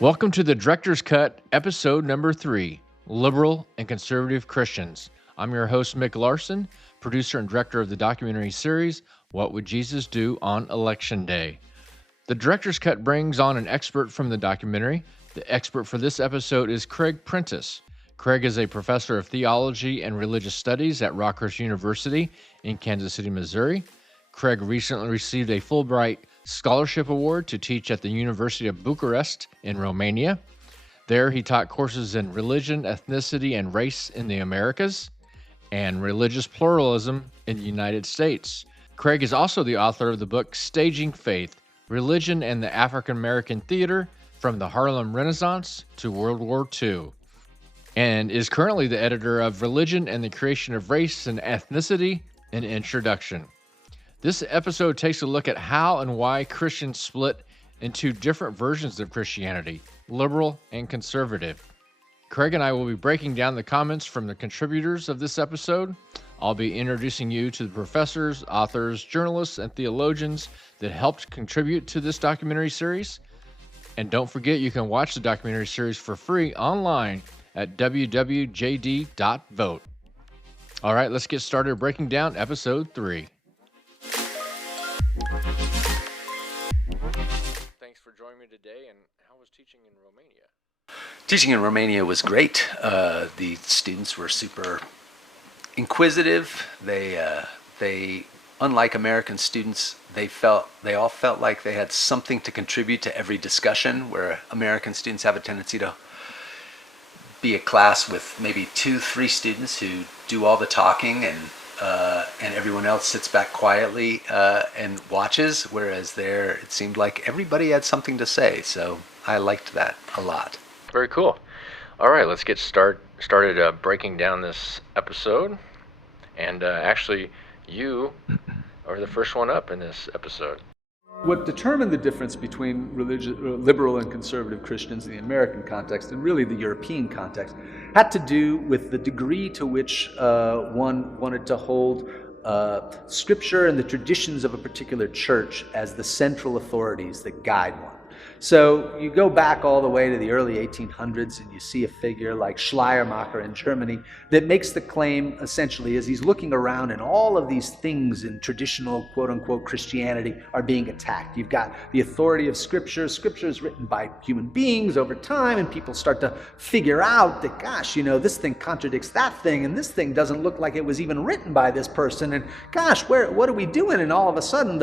Welcome to the Director's Cut, episode number 3, Liberal and Conservative Christians. I'm your host, Mick Larson, producer and director of the documentary series, What Would Jesus Do on Election Day? The Director's Cut brings on an expert from the documentary. The expert for this episode is Craig Prentiss. Craig is a professor of Theology and Religious Studies at Rockhurst University in Kansas City, Missouri. Craig recently received a Fulbright Scholarship Award to teach at the University of Bucharest in Romania. There, he taught courses in religion, ethnicity, and race in the Americas, and religious pluralism in the United States. Craig is also the author of the book Staging Faith, Religion and the African American Theater from the Harlem Renaissance to World War II, and is currently the editor of Religion and the Creation of Race and Ethnicity, an Introduction. This episode takes a look at how and why Christians split into different versions of Christianity, liberal and conservative. Craig and I will be breaking down the comments from the contributors of this episode. I'll be introducing you to the professors, authors, journalists, and theologians that helped contribute to this documentary series. And don't forget, you can watch the documentary series for free online at www.jd.vote. All right, let's get started breaking down episode 3. Thanks for joining me today. And how was teaching in Romania? Teaching in Romania was great. The students were super inquisitive. They, unlike American students, they all felt like they had something to contribute to every discussion, where American students have a tendency to be a class with maybe 2-3 students who do all the talking and everyone else sits back quietly and watches, whereas there it seemed like everybody had something to say. So I liked that a lot. Very cool. All right, let's get started breaking down this episode. And actually, you are the first one up in this episode. What determined the difference between liberal and conservative Christians in the American context, and really the European context, had to do with the degree to which one wanted to hold Scripture and the traditions of a particular church as the central authorities that guide one. So you go back all the way to the early 1800s and you see a figure like Schleiermacher in Germany that makes the claim, essentially, as he's looking around and all of these things in traditional quote-unquote Christianity are being attacked. You've got the authority of Scripture. Scripture is written by human beings over time, and people start to figure out that, gosh, this thing contradicts that thing, and this thing doesn't look like it was even written by this person, and gosh, what are we doing? And all of a sudden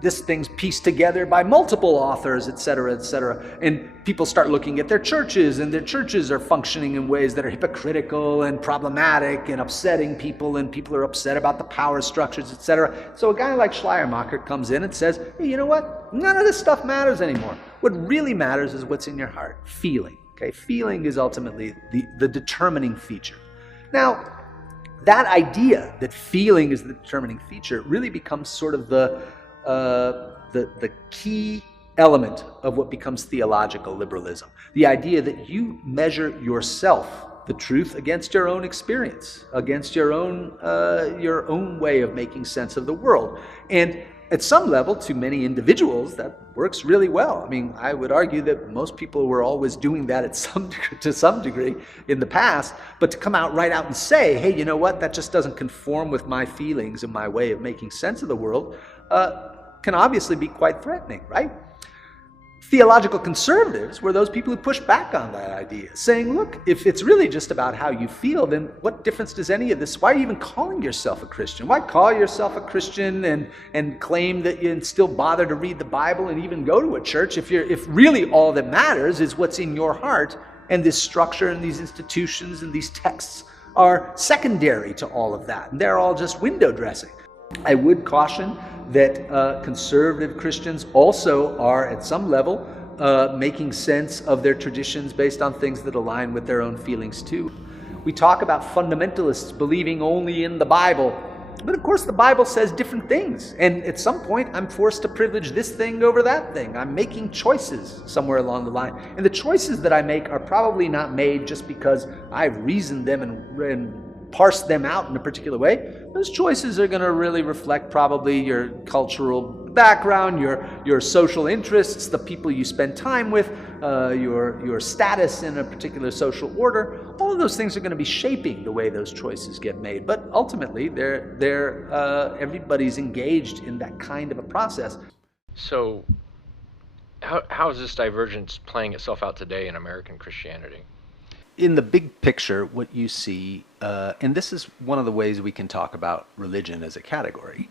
this thing's pieced together by multiple authors, etc., etc. And people start looking at their churches, and their churches are functioning in ways that are hypocritical and problematic and upsetting people, and people are upset about the power structures, etc. So a guy like Schleiermacher comes in and says, hey, you know what? None of this stuff matters anymore. What really matters is what's in your heart, feeling. Okay, feeling is ultimately the determining feature. Now, that idea that feeling is the determining feature really becomes sort of the key element of what becomes theological liberalism. The idea that you measure yourself, the truth, against your own experience, against your own way of making sense of the world. And at some level, to many individuals, that works really well. I mean, I would argue that most people were always doing that to some degree in the past, but to come out right out and say, hey, you know what, that just doesn't conform with my feelings and my way of making sense of the world, can obviously be quite threatening, right? Theological conservatives were those people who pushed back on that idea, saying, look, if it's really just about how you feel, then what difference does any of this, why are you even calling yourself a Christian? Why call yourself a Christian and claim that you still bother to read the Bible and even go to a church if really all that matters is what's in your heart, and this structure and these institutions and these texts are secondary to all of that, and they're all just window dressing. I would caution that conservative Christians also are, at some level, making sense of their traditions based on things that align with their own feelings too. We talk about fundamentalists believing only in the Bible, but of course the Bible says different things, and at some point I'm forced to privilege this thing over that thing. I'm making choices somewhere along the line, and the choices that I make are probably not made just because I've reasoned them and parse them out in a particular way, those choices are going to really reflect probably your cultural background, your social interests, the people you spend time with, your status in a particular social order. All of those things are going to be shaping the way those choices get made. But ultimately, everybody's engaged in that kind of a process. So, how is this divergence playing itself out today in American Christianity? In the big picture, what you see, and this is one of the ways we can talk about religion as a category.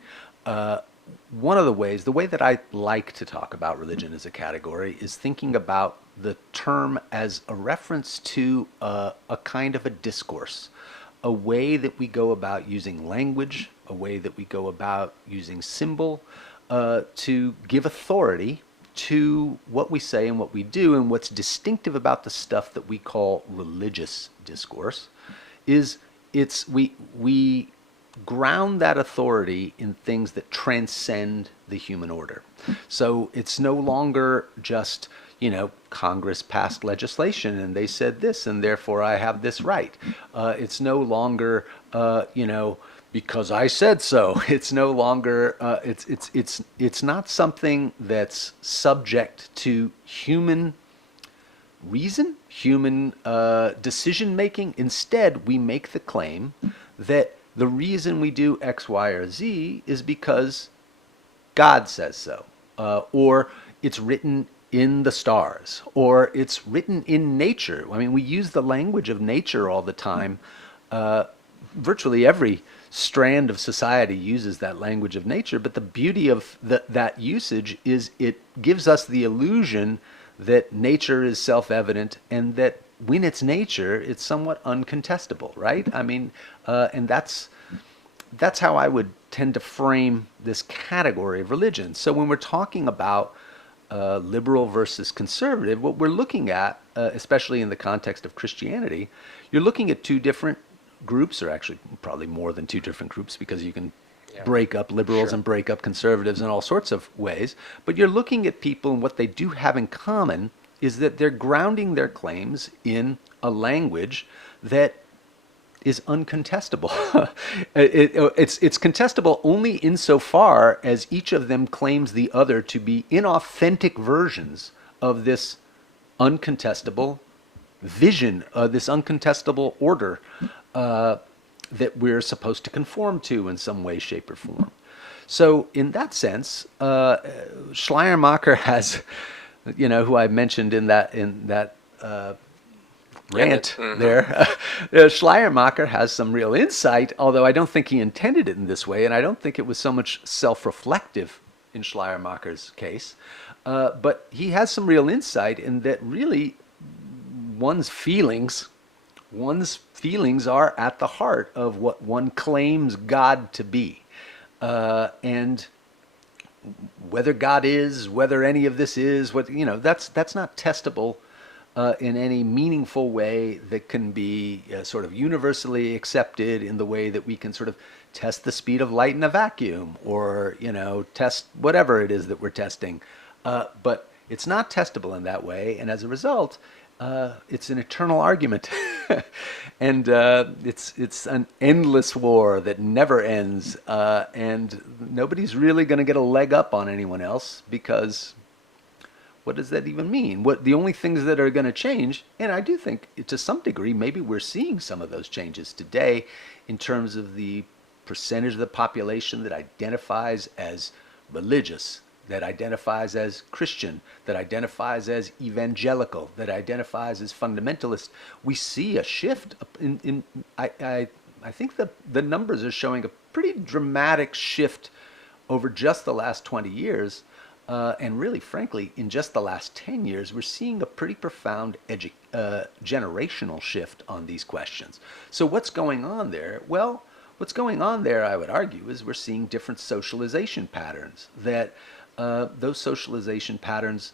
One of the ways, the way that I like to talk about religion as a category is thinking about the term as a reference to a kind of a discourse, a way that we go about using language, a way that we go about using symbol to give authority to what we say and what we do. And what's distinctive about the stuff that we call religious discourse is we ground that authority in things that transcend the human order. So it's no longer just, Congress passed legislation and they said this and therefore I have this right. It's no longer, because I said so. It's no longer, it's not something that's subject to human reason, human decision making. Instead, we make the claim that the reason we do X, Y, or Z is because God says so, or it's written in the stars, or it's written in nature. I mean, we use the language of nature all the time. Virtually every strand of society uses that language of nature, but the beauty of that usage is it gives us the illusion that nature is self-evident and that when it's nature, it's somewhat uncontestable, right? I mean, and that's how I would tend to frame this category of religion. So when we're talking about liberal versus conservative, what we're looking at, especially in the context of Christianity, you're looking at two different groups, or actually probably more than two different groups, because you can break up liberals and break up conservatives in all sorts of ways. But you're looking at people, and what they do have in common is that they're grounding their claims in a language that is uncontestable. It's contestable only insofar as each of them claims the other to be inauthentic versions of this uncontestable vision, this uncontestable order that we're supposed to conform to in some way, shape, or form. So in that sense, Schleiermacher has, who I mentioned in that rant there, Schleiermacher has some real insight, although I don't think he intended it in this way, and I don't think it was so much self-reflective in Schleiermacher's case, but he has some real insight in that really one's feelings are at the heart of what one claims God to be. And whether God is, whether any of this is, that's not testable in any meaningful way that can be sort of universally accepted in the way that we can sort of test the speed of light in a vacuum, or test whatever it is that we're testing. But it's not testable in that way, and as a result, it's an eternal argument, and it's an endless war that never ends, and nobody's really going to get a leg up on anyone else, because what does that even mean? The only things that are going to change, and I do think to some degree maybe we're seeing some of those changes today in terms of the percentage of the population that identifies as religious, that identifies as Christian, that identifies as evangelical, that identifies as fundamentalist. We see a shift I think the numbers are showing a pretty dramatic shift over just the last 20 years. And really, frankly, in just the last 10 years, we're seeing a pretty profound generational shift on these questions. So what's going on there? Well, what's going on there, I would argue, is we're seeing different socialization patterns. That those socialization patterns,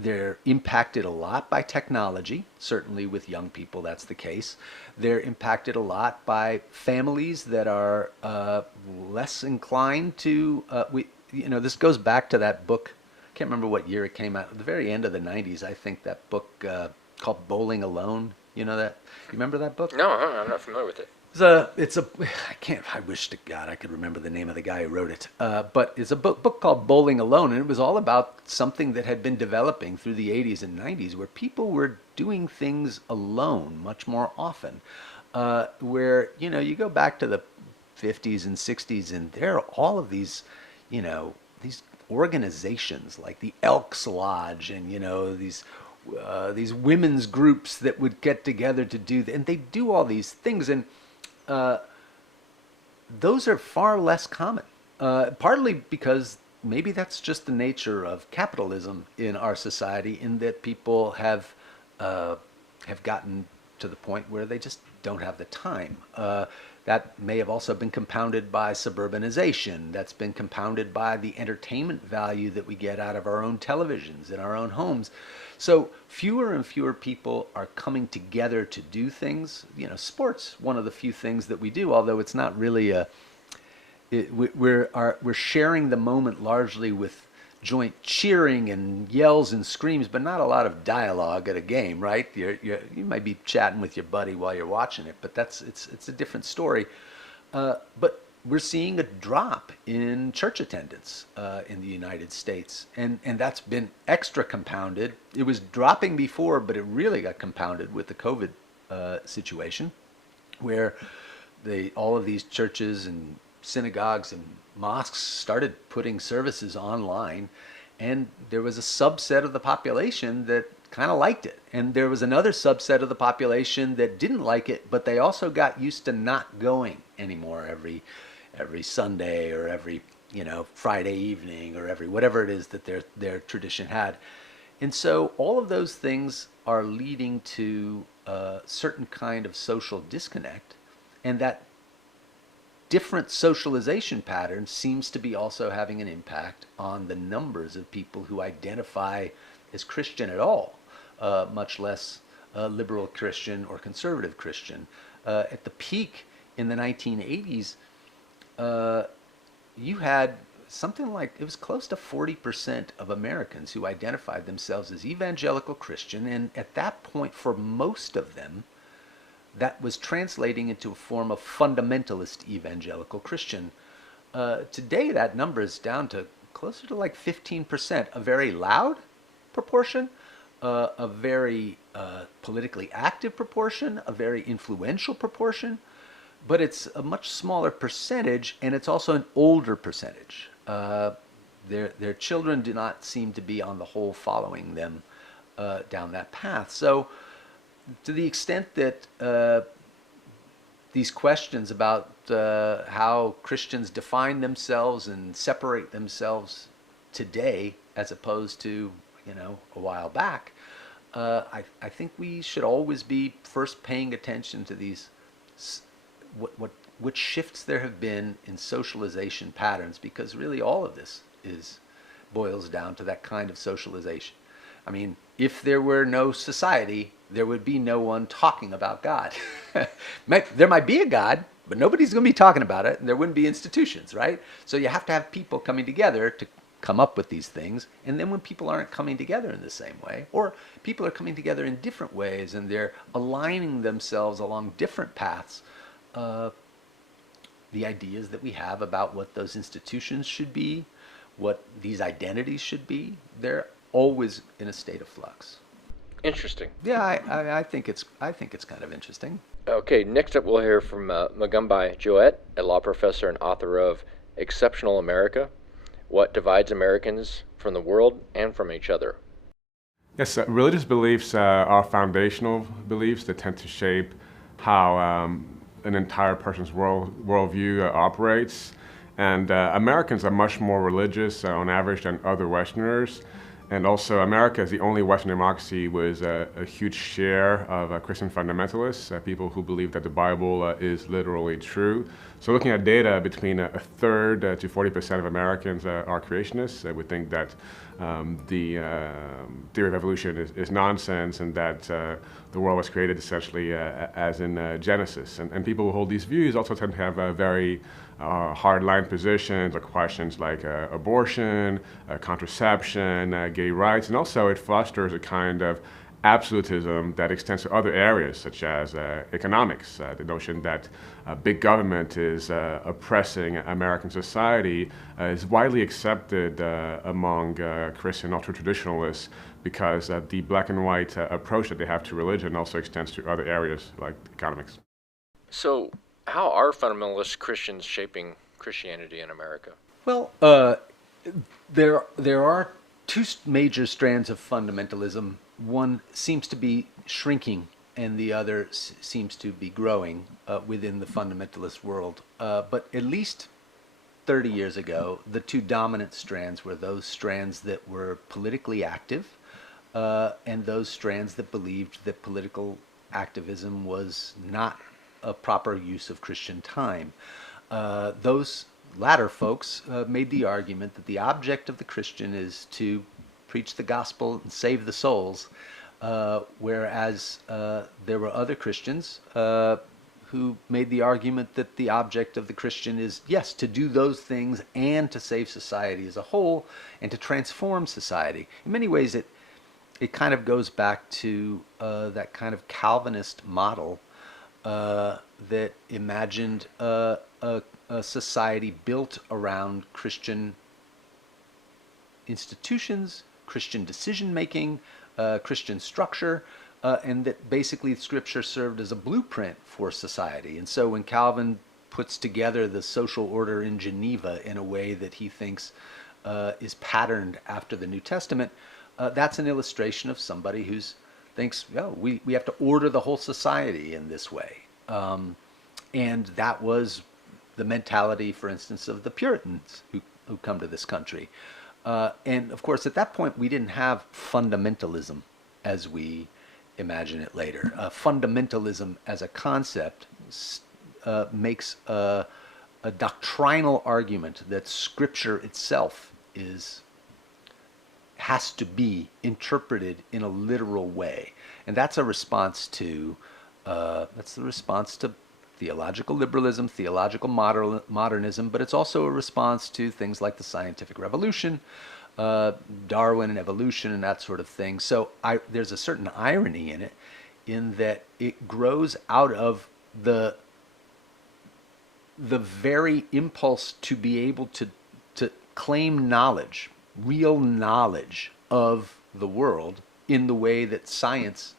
they're impacted a lot by technology. Certainly with young people, that's the case. They're impacted a lot by families that are less inclined to. This goes back to that book. I can't remember what year it came out. At the very end of the '90s, I think, that book called Bowling Alone. You know that? You remember that book? No, I'm not familiar with it. I wish to God I could remember the name of the guy who wrote it. But it's a book called Bowling Alone, and it was all about something that had been developing through the 80s and 90s, where people were doing things alone much more often. Where, you go back to the 50s and 60s, and there are all of these, these organizations like the Elks Lodge, and these women's groups that would get together to do and they do all these things, and those are far less common, partly because maybe that's just the nature of capitalism in our society, in that people have gotten to the point where they just don't have the time. That may have also been compounded by suburbanization. That's been compounded by the entertainment value that we get out of our own televisions in our own homes. So fewer and fewer people are coming together to do things. Sports, one of the few things that we do, although it's not really we're sharing the moment largely with joint cheering and yells and screams, but not a lot of dialogue at a game, right? You might be chatting with your buddy while you're watching it, but it's a different story. But we're seeing a drop in church attendance in the United States, and that's been extra compounded. It was dropping before, but it really got compounded with the COVID situation, where all of these churches and synagogues and mosques started putting services online, and there was a subset of the population that kind of liked it, and there was another subset of the population that didn't like it, but they also got used to not going anymore every Sunday, or every Friday evening, or every whatever it is that their tradition had. And so all of those things are leading to a certain kind of social disconnect, and that different socialization pattern seems to be also having an impact on the numbers of people who identify as Christian at all, much less liberal Christian or conservative Christian. At the peak in the 1980s, you had something like, it was close to 40% of Americans who identified themselves as evangelical Christian, and at that point, for most of them, that was translating into a form of fundamentalist evangelical Christian. Today, that number is down to closer to like 15%, a very loud proportion, a very politically active proportion, a very influential proportion, but it's a much smaller percentage, and it's also an older percentage. Their children do not seem to be, on the whole, following them down that path. So to the extent that these questions about how Christians define themselves and separate themselves today as opposed to a while back, I think we should always be first paying attention to these what shifts there have been in socialization patterns, because really all of this boils down to that kind of socialization. I mean, if there were no society, there would be no one talking about God. There might be a God, but nobody's going to be talking about it, and there wouldn't be institutions, right? So you have to have people coming together to come up with these things. And then when people aren't coming together in the same way, or people are coming together in different ways, and they're aligning themselves along different paths, the ideas that we have about what those institutions should be, what these identities should be, they're always in a state of flux. Interesting. Yeah, I think it's kind of interesting. Okay, next up we'll hear from Magumbai Joet, a law professor and author of Exceptional America: What Divides Americans from the World and from Each Other. Yes, religious beliefs are foundational beliefs that tend to shape how an entire person's worldview operates. And Americans are much more religious on average than other Westerners. And also, America, as the only Western democracy, was a huge share of Christian fundamentalists, people who believe that the Bible is literally true. So looking at data, between a third to 40% of Americans are creationists. We think that the theory of evolution is nonsense, and that the world was created essentially as in Genesis. And people who hold these views also tend to have very hardline positions or questions like abortion, contraception, gay rights, and also it fosters a kind of absolutism that extends to other areas, such as economics. The notion that big government is oppressing American society is widely accepted among Christian ultra-traditionalists because the black and white approach that they have to religion also extends to other areas like economics. So, how are fundamentalist Christians shaping Christianity in America? Well, there are two major strands of fundamentalism. One seems to be shrinking, and the other seems to be growing within the fundamentalist world. But at least 30 years ago, the two dominant strands were those strands that were politically active and those strands that believed that political activism was not a proper use of Christian time. Those latter folks made the argument that the object of the Christian is to preach the gospel and save the souls, whereas there were other Christians who made the argument that the object of the Christian is, yes, to do those things and to save society as a whole and to transform society. In many ways, it kind of goes back to that kind of Calvinist model that imagined a society built around Christian institutions, Christian decision-making, Christian structure, and that basically Scripture served as a blueprint for society. And so when Calvin puts together the social order in Geneva in a way that he thinks is patterned after the New Testament, that's an illustration of somebody who thinks, oh, we have to order the whole society in this way. And that was the mentality, for instance, of the Puritans who come to this country. And of course, at that point, we didn't have fundamentalism as we imagine it later. Fundamentalism as a concept makes a doctrinal argument that Scripture itself has to be interpreted in a literal way, and that's a response to theological liberalism, theological modernism, but it's also a response to things like the scientific revolution, Darwin and evolution and that sort of thing. So there's a certain irony in it, in that it grows out of the very impulse to be able to claim knowledge, real knowledge of the world, in the way that science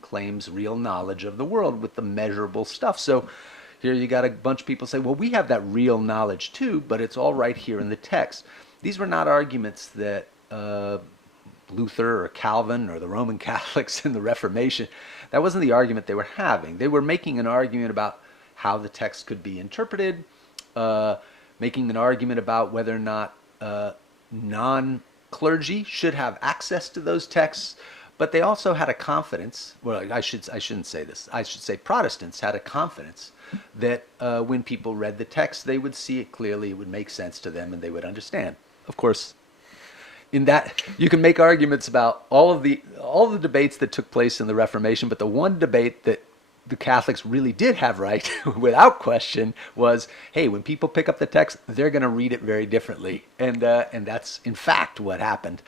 claims real knowledge of the world with the measurable stuff. So here you got a bunch of people say, well, we have that real knowledge too, but it's all right here in the text. These were not arguments that Luther or Calvin or the Roman Catholics in the Reformation, that wasn't the argument they were having. They were making an argument about how the text could be interpreted, making an argument about whether or not non-clergy should have access to those texts. But they also had a confidence, well, I shouldn't say this, I should say Protestants had a confidence that when people read the text, they would see it clearly, it would make sense to them, and they would understand. Of course, in that, you can make arguments about all the debates that took place in the Reformation, but the one debate that the Catholics really did have right, without question, was, hey, when people pick up the text, they're going to read it very differently. And that's, in fact, what happened.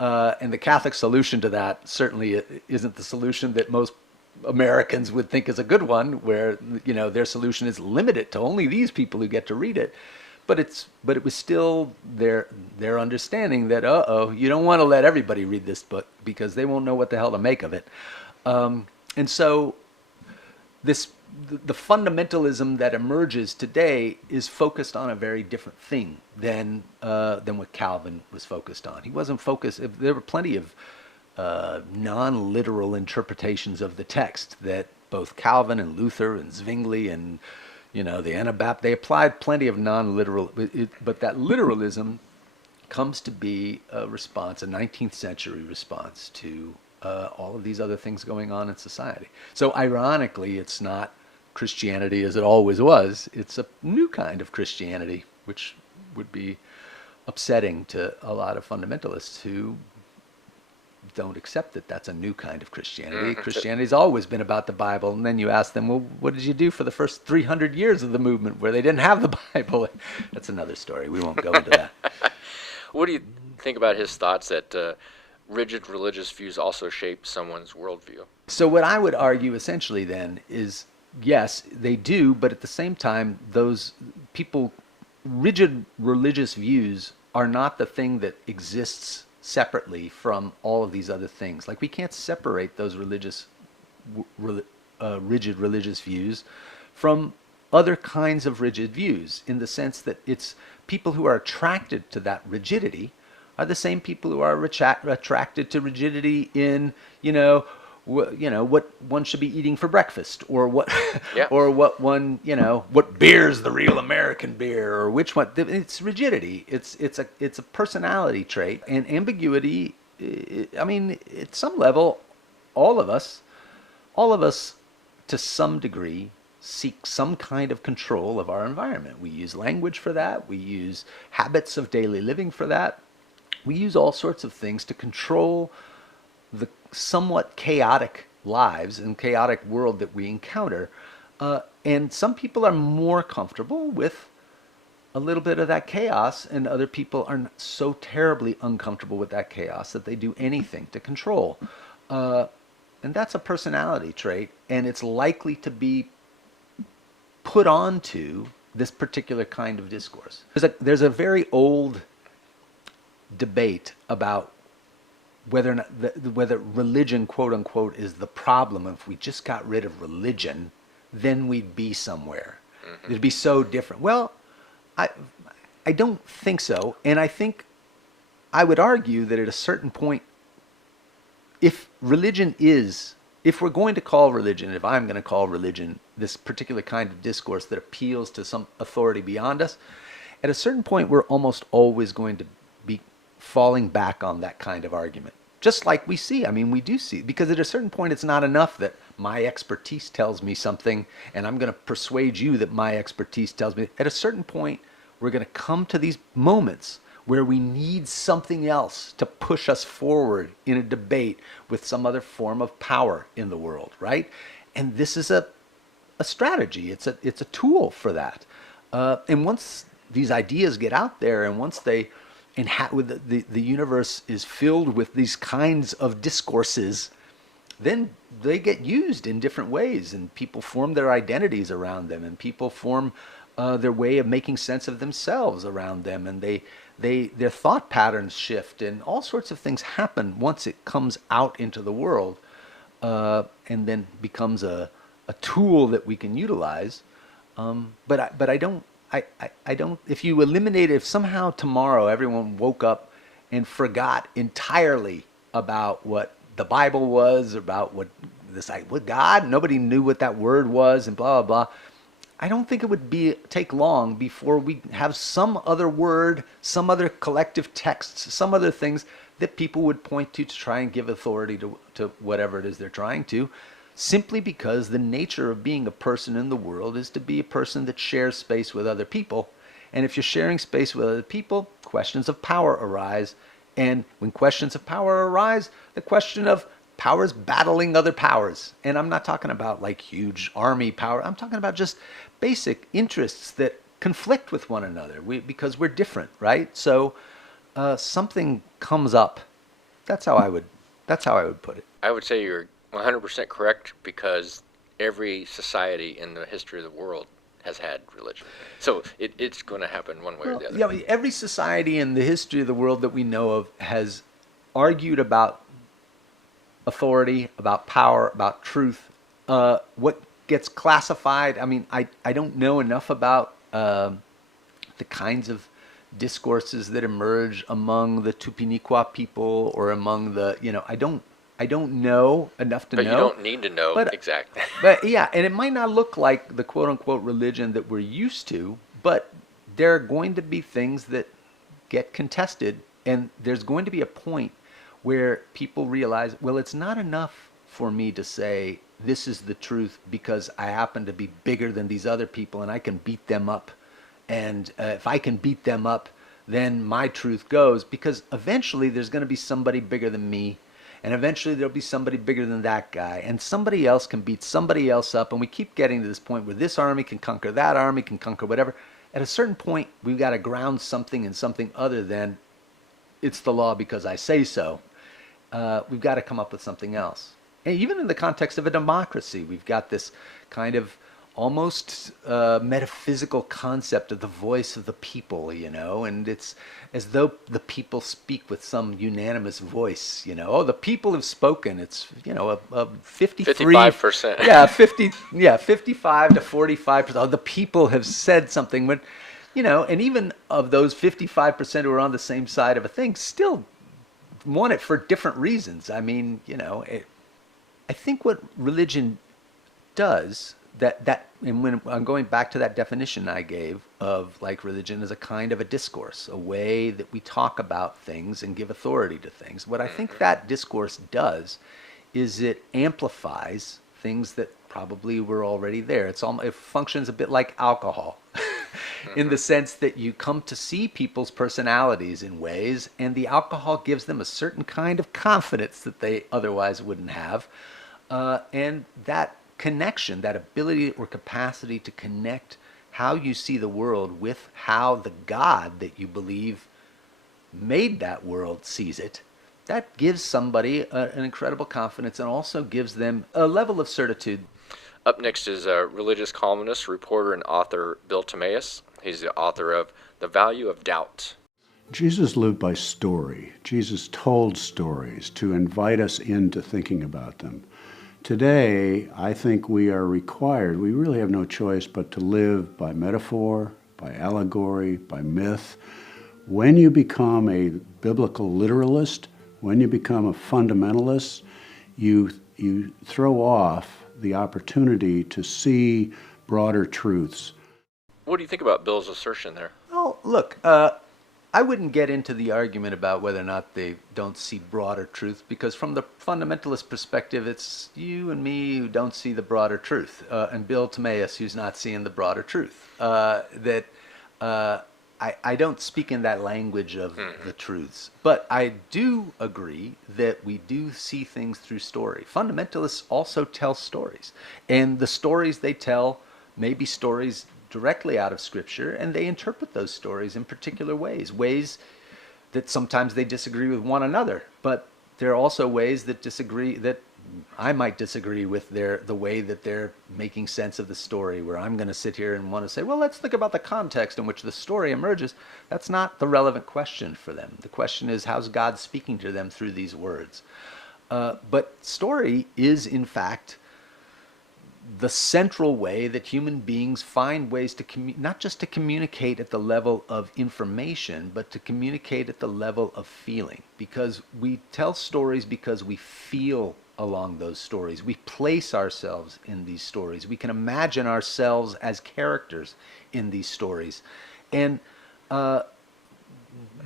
And the Catholic solution to that certainly isn't the solution that most Americans would think is a good one, where, you know, their solution is limit it to only these people who get to read it. But it was still their understanding that, you don't want to let everybody read this book because they won't know what the hell to make of it. And so the fundamentalism that emerges today is focused on a very different thing than what Calvin was focused on. He wasn't focused. There were plenty of non-literal interpretations of the text that both Calvin and Luther and Zwingli and the Anabaptists, they applied plenty of non-literal, but that literalism comes to be a response, a 19th century response to all of these other things going on in society. So ironically, it's not Christianity as it always was. It's a new kind of Christianity, which would be upsetting to a lot of fundamentalists who don't accept that that's a new kind of Christianity. Christianity's always been about the Bible. And then you ask them, well, what did you do for the first 300 years of the movement where they didn't have the Bible? That's another story. We won't go into that. What do you think about his thoughts that rigid religious views also shape someone's worldview? So what I would argue essentially then is, yes, they do, but at the same time, those people, rigid religious views are not the thing that exists separately from all of these other things. Like, we can't separate those rigid religious views from other kinds of rigid views, in the sense that it's people who are attracted to that rigidity are the same people who are attracted to rigidity in, what one should be eating for breakfast, or what, Yeah. or what one, what beer's the real American beer, or which one. It's rigidity. It's a personality trait, and ambiguity. I mean, at some level, all of us, to some degree, seek some kind of control of our environment. We use language for that. We use habits of daily living for that. We use all sorts of things to control the somewhat chaotic lives and chaotic world that we encounter. And some people are more comfortable with a little bit of that chaos, and other people are so terribly uncomfortable with that chaos that they do anything to control. And that's a personality trait, and it's likely to be put onto this particular kind of discourse. There's a very old debate about whether or not whether religion, quote unquote, is the problem. If we just got rid of religion, then we'd be somewhere. Mm-hmm. It'd be so different. Well, I don't think so, and I think I would argue that at a certain point, if we're going to call religion, if I'm going to call religion this particular kind of discourse that appeals to some authority beyond us, at a certain point we're almost always going to be falling back on that kind of argument. Just like we do see, because at a certain point it's not enough that my expertise tells me something and I'm going to persuade you that my expertise tells me. At a certain point, we're going to come to these moments where we need something else to push us forward in a debate with some other form of power in the world, right? And this is a strategy. It's a tool for that. And once these ideas get out there, and once the universe is filled with these kinds of discourses, then they get used in different ways, and people form their identities around them, and people form their way of making sense of themselves around them, and their thought patterns shift, and all sorts of things happen once it comes out into the world, and then becomes a tool that we can utilize. But I don't. If somehow tomorrow everyone woke up and forgot entirely about what the Bible was, about what God, nobody knew what that word was, and blah blah blah, I don't think it would take long before we have some other word, some other collective texts, some other things that people would point to try and give authority to whatever it is they're trying to, simply because the nature of being a person in the world is to be a person that shares space with other people. And if you're sharing space with other people, questions of power arise. And when questions of power arise, the question of powers battling other powers. And I'm not talking about like huge army power. I'm talking about just basic interests that conflict with one another because we're different, right? So something comes up. That's how I would put it. I would say you're 100% correct, because every society in the history of the world has had religion. So it's going to happen one way or the other. Yeah, every society in the history of the world that we know of has argued about authority, about power, about truth. What gets classified, I don't know enough about the kinds of discourses that emerge among the Tupiniquaa people or among the, I don't know enough to know. But you don't need to know exactly. But yeah, and it might not look like the quote-unquote religion that we're used to, but there are going to be things that get contested, and there's going to be a point where people realize, well, it's not enough for me to say this is the truth because I happen to be bigger than these other people and I can beat them up. And if I can beat them up, then my truth goes, because eventually there's going to be somebody bigger than me. And eventually there'll be somebody bigger than that guy. And somebody else can beat somebody else up. And we keep getting to this point where this army can conquer that army, can conquer whatever. At a certain point, we've got to ground something in something other than it's the law because I say so. we've got to come up with something else. And even in the context of a democracy, we've got this kind of almost metaphysical concept of the voice of the people, and it's as though the people speak with some unanimous voice, Oh, the people have spoken. It's, a 53... 55%. Yeah, 55 to 45%. Oh, the people have said something. But, and even of those 55% who are on the same side of a thing still want it for different reasons. I mean, I think what religion does, and when I'm going back to that definition I gave of like religion as a kind of a discourse, a way that we talk about things and give authority to things. What I think that discourse does is it amplifies things that probably were already there. It functions a bit like alcohol in the sense that you come to see people's personalities in ways, and the alcohol gives them a certain kind of confidence that they otherwise wouldn't have. And that connection, that ability or capacity to connect how you see the world with how the God that you believe made that world sees it, that gives somebody an incredible confidence and also gives them a level of certitude. Up next is religious columnist, reporter, and author Bill Timaeus. He's the author of The Value of Doubt. Jesus lived by story. Jesus told stories to invite us into thinking about them. Today, I think we are required, we really have no choice but to live by metaphor, by allegory, by myth. When you become a biblical literalist, when you become a fundamentalist, you throw off the opportunity to see broader truths. What do you think about Bill's assertion there? Oh, look, I wouldn't get into the argument about whether or not they don't see broader truth, because from the fundamentalist perspective, it's you and me who don't see the broader truth, and Bill Timaeus who's not seeing the broader truth. I don't speak in that language of the truths, but I do agree that we do see things through story. Fundamentalists also tell stories, and the stories they tell may be stories directly out of Scripture, and they interpret those stories in particular ways that sometimes they disagree with one another, but there are also ways that I might disagree with the way that they're making sense of the story, where I'm going to sit here and want to say, well, let's think about the context in which the story emerges. That's not the relevant question for them. The question is, how's God speaking to them through these words? But story is, in fact, the central way that human beings find ways to not just to communicate at the level of information, but to communicate at the level of feeling. Because we tell stories because we feel along those stories. We place ourselves in these stories. We can imagine ourselves as characters in these stories. And the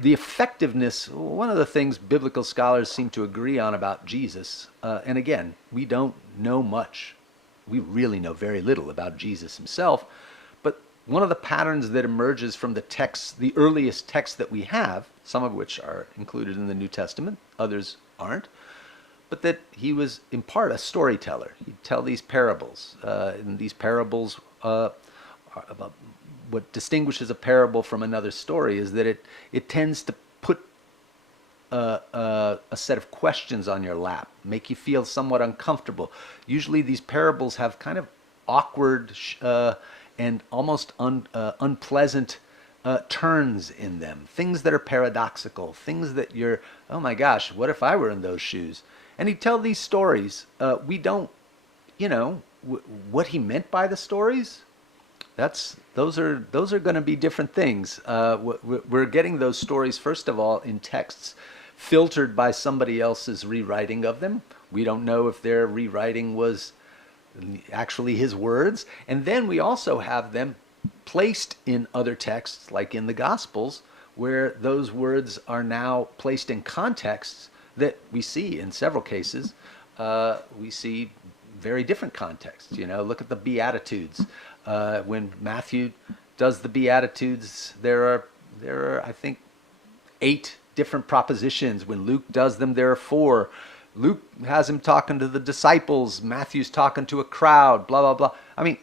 effectiveness, one of the things biblical scholars seem to agree on about Jesus, and again, we don't know much. We really know very little about Jesus himself, but one of the patterns that emerges from the texts, the earliest texts that we have, some of which are included in the New Testament, others aren't, but that he was in part a storyteller. He'd tell these parables, and these parables, about what distinguishes a parable from another story is that it tends to put a set of questions on your lap, make you feel somewhat uncomfortable. Usually these parables have kind of awkward and almost unpleasant turns in them, things that are paradoxical, things that you're, oh my gosh, what if I were in those shoes? And he'd tell these stories. We don't, what he meant by the stories, those are going to be different things. We're getting those stories, first of all, in texts filtered by somebody else's rewriting of them. We don't know if their rewriting was actually his words. And then we also have them placed in other texts, like in the Gospels, where those words are now placed in contexts that we see in several cases. We see very different contexts. Look at the Beatitudes. When Matthew does the Beatitudes, there are I think 8 different propositions. When Luke does them, there are 4. Luke has him talking to the disciples. Matthew's talking to a crowd, blah, blah, blah. I mean,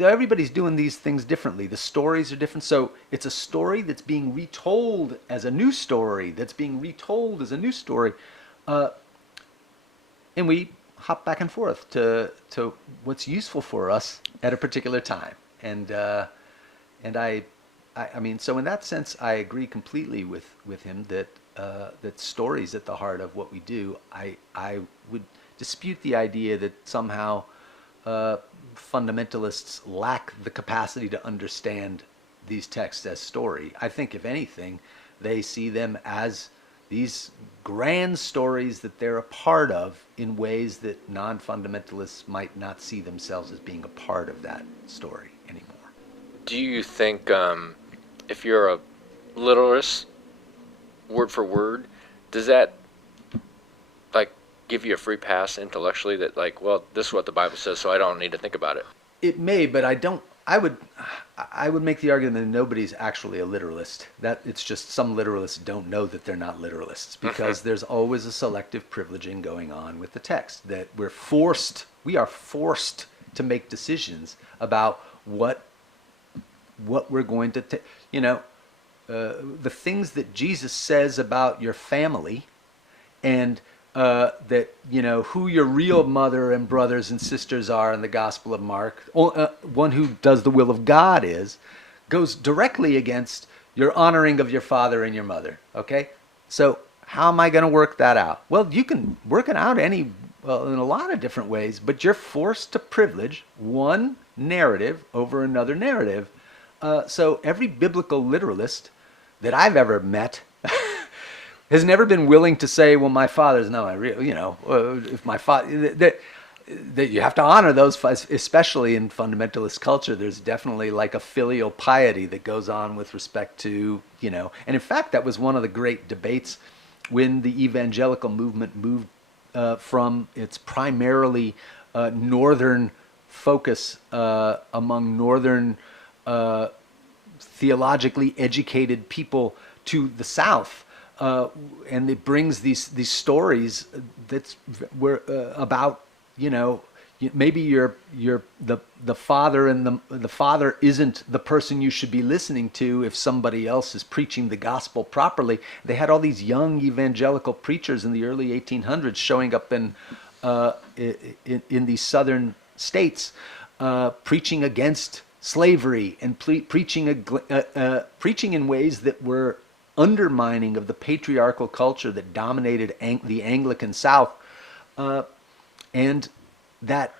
everybody's doing these things differently. The stories are different. So it's a story that's being retold as a new story, that's being retold as a new story. and we hop back and forth to what's useful for us at a particular time. And I mean, so in that sense, I agree completely with him that that story's at the heart of what we do. I would dispute the idea that somehow fundamentalists lack the capacity to understand these texts as story. I think, if anything, they see them as these grand stories that they're a part of in ways that non-fundamentalists might not see themselves as being a part of that story anymore. Do you think if you're a literalist, word for word, does that like give you a free pass intellectually that like, well, this is what the Bible says, so I don't need to think about it? It may, but I would make the argument that nobody's actually a literalist. That it's just some literalists don't know that they're not literalists, because there's always a selective privileging going on with the text, that we are forced to make decisions about what we're going to take. You know, the things that Jesus says about your family, and that, you know, who your real mother and brothers and sisters are in the Gospel of Mark, one who does the will of God goes directly against your honoring of your father and your mother. Okay? So how am I going to work that out? Well, you can work it out in a lot of different ways, but you're forced to privilege one narrative over another narrative. So every biblical literalist that I've ever met has never been willing to say, well, my father's, no, if my father, that you have to honor those, especially in fundamentalist culture. There's definitely like a filial piety that goes on with respect to, you know, and in fact, that was one of the great debates when the evangelical movement moved from its primarily northern focus among northern theologically educated people to the South. And it brings these stories about, you know, maybe the father, and the father isn't the person you should be listening to if somebody else is preaching the gospel properly. They had all these young evangelical preachers in the early 1800s showing up in these southern states, preaching against slavery and preaching in ways that were undermining of the patriarchal culture that dominated the Anglican South, and that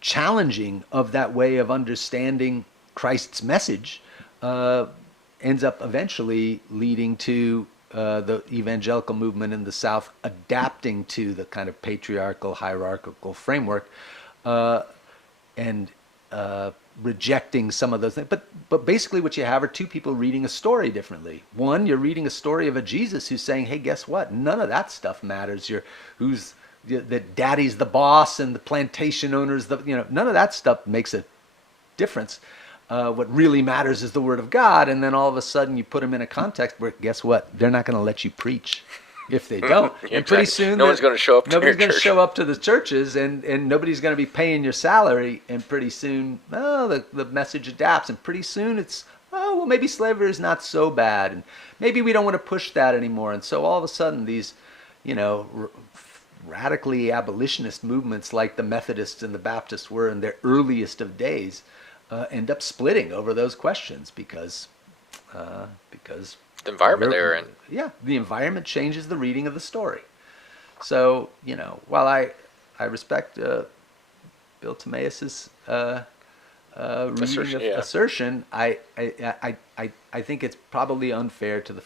challenging of that way of understanding Christ's message ends up eventually leading to the evangelical movement in the South adapting to the kind of patriarchal hierarchical framework, and rejecting some of those things. But basically what you have are two people reading a story differently. One, you're reading a story of a Jesus who's saying, hey, guess what? None of that stuff matters. That daddy's the boss and the plantation owners, none of that stuff makes a difference. What really matters is the word of God. And then all of a sudden you put them in a context where, guess what? They're not going to let you preach if they don't. Yeah, and pretty soon nobody's going to show up to your church. Nobody's going to show up to the churches, and nobody's going to be paying your salary. And pretty soon, the message adapts. And pretty soon it's, well, maybe slavery is not so bad. And maybe we don't want to push that anymore. And so all of a sudden these, radically abolitionist movements like the Methodists and the Baptists were in their earliest of days end up splitting over those questions because the environment they're in. Yeah, the environment changes the reading of the story. So, while I respect Bill Timaeus's assertion, I think it's probably unfair to the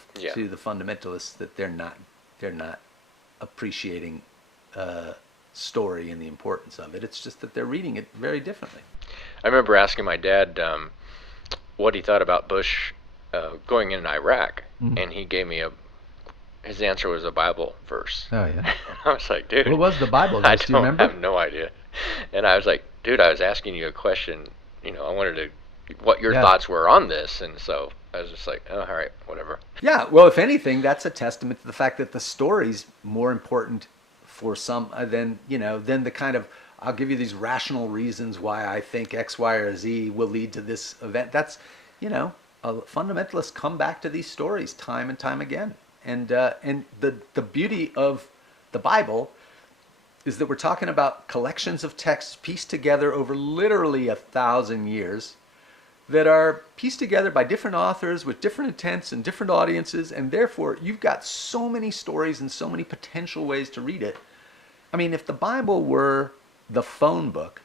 fundamentalists that they're not appreciating story and the importance of it. It's just that they're reading it very differently. I remember asking my dad what he thought about Bush going in Iraq, and he gave me his answer was a Bible verse. Oh, yeah. And I was like, dude. What was the Bible verse? Do you remember? I have no idea. And I was like, dude, I was asking you a question. I wanted what your thoughts were on this. And so I was just like, oh, all right, whatever. Yeah, well, if anything, that's a testament to the fact that the story's more important for some than the kind of, I'll give you these rational reasons why I think X, Y, or Z will lead to this event. That's, fundamentalists come back to these stories time and time again. And the beauty of the Bible is that we're talking about collections of texts pieced together over literally 1,000 years that are pieced together by different authors with different intents and different audiences, and therefore you've got so many stories and so many potential ways to read it. I mean, if the Bible were the phone book,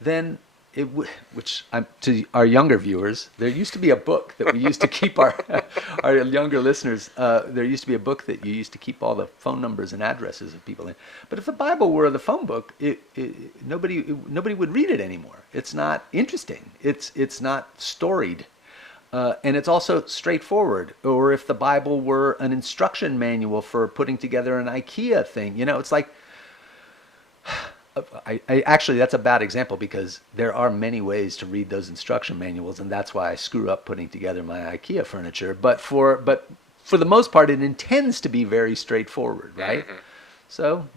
then it would, which to our younger viewers, there used to be a book that we used to keep our younger listeners, there used to be a book that you used to keep all the phone numbers and addresses of people in. But if the Bible were the phone book, nobody would read it anymore. It's not interesting. It's not storied. And it's also straightforward. Or if the Bible were an instruction manual for putting together an IKEA thing, it's like, I actually, that's a bad example because there are many ways to read those instruction manuals, and that's why I screw up putting together my IKEA furniture. But for the most part, it intends to be very straightforward, right? Mm-hmm. So,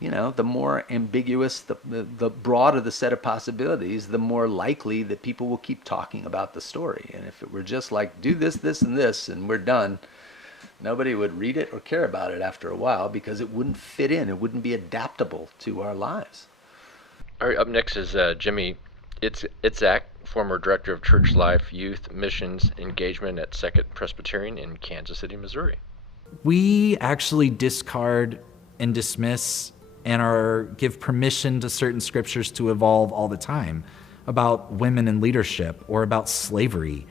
the more ambiguous, the broader the set of possibilities, the more likely that people will keep talking about the story. And if it were just like, do this, this, and this, and we're done, nobody would read it or care about it after a while because it wouldn't fit in. It wouldn't be adaptable to our lives. All right, up next is Jimmy Itzak, former director of church life, youth, missions, engagement at Second Presbyterian in Kansas City, Missouri. We actually discard and dismiss and give permission to certain scriptures to evolve all the time about women in leadership or about slavery.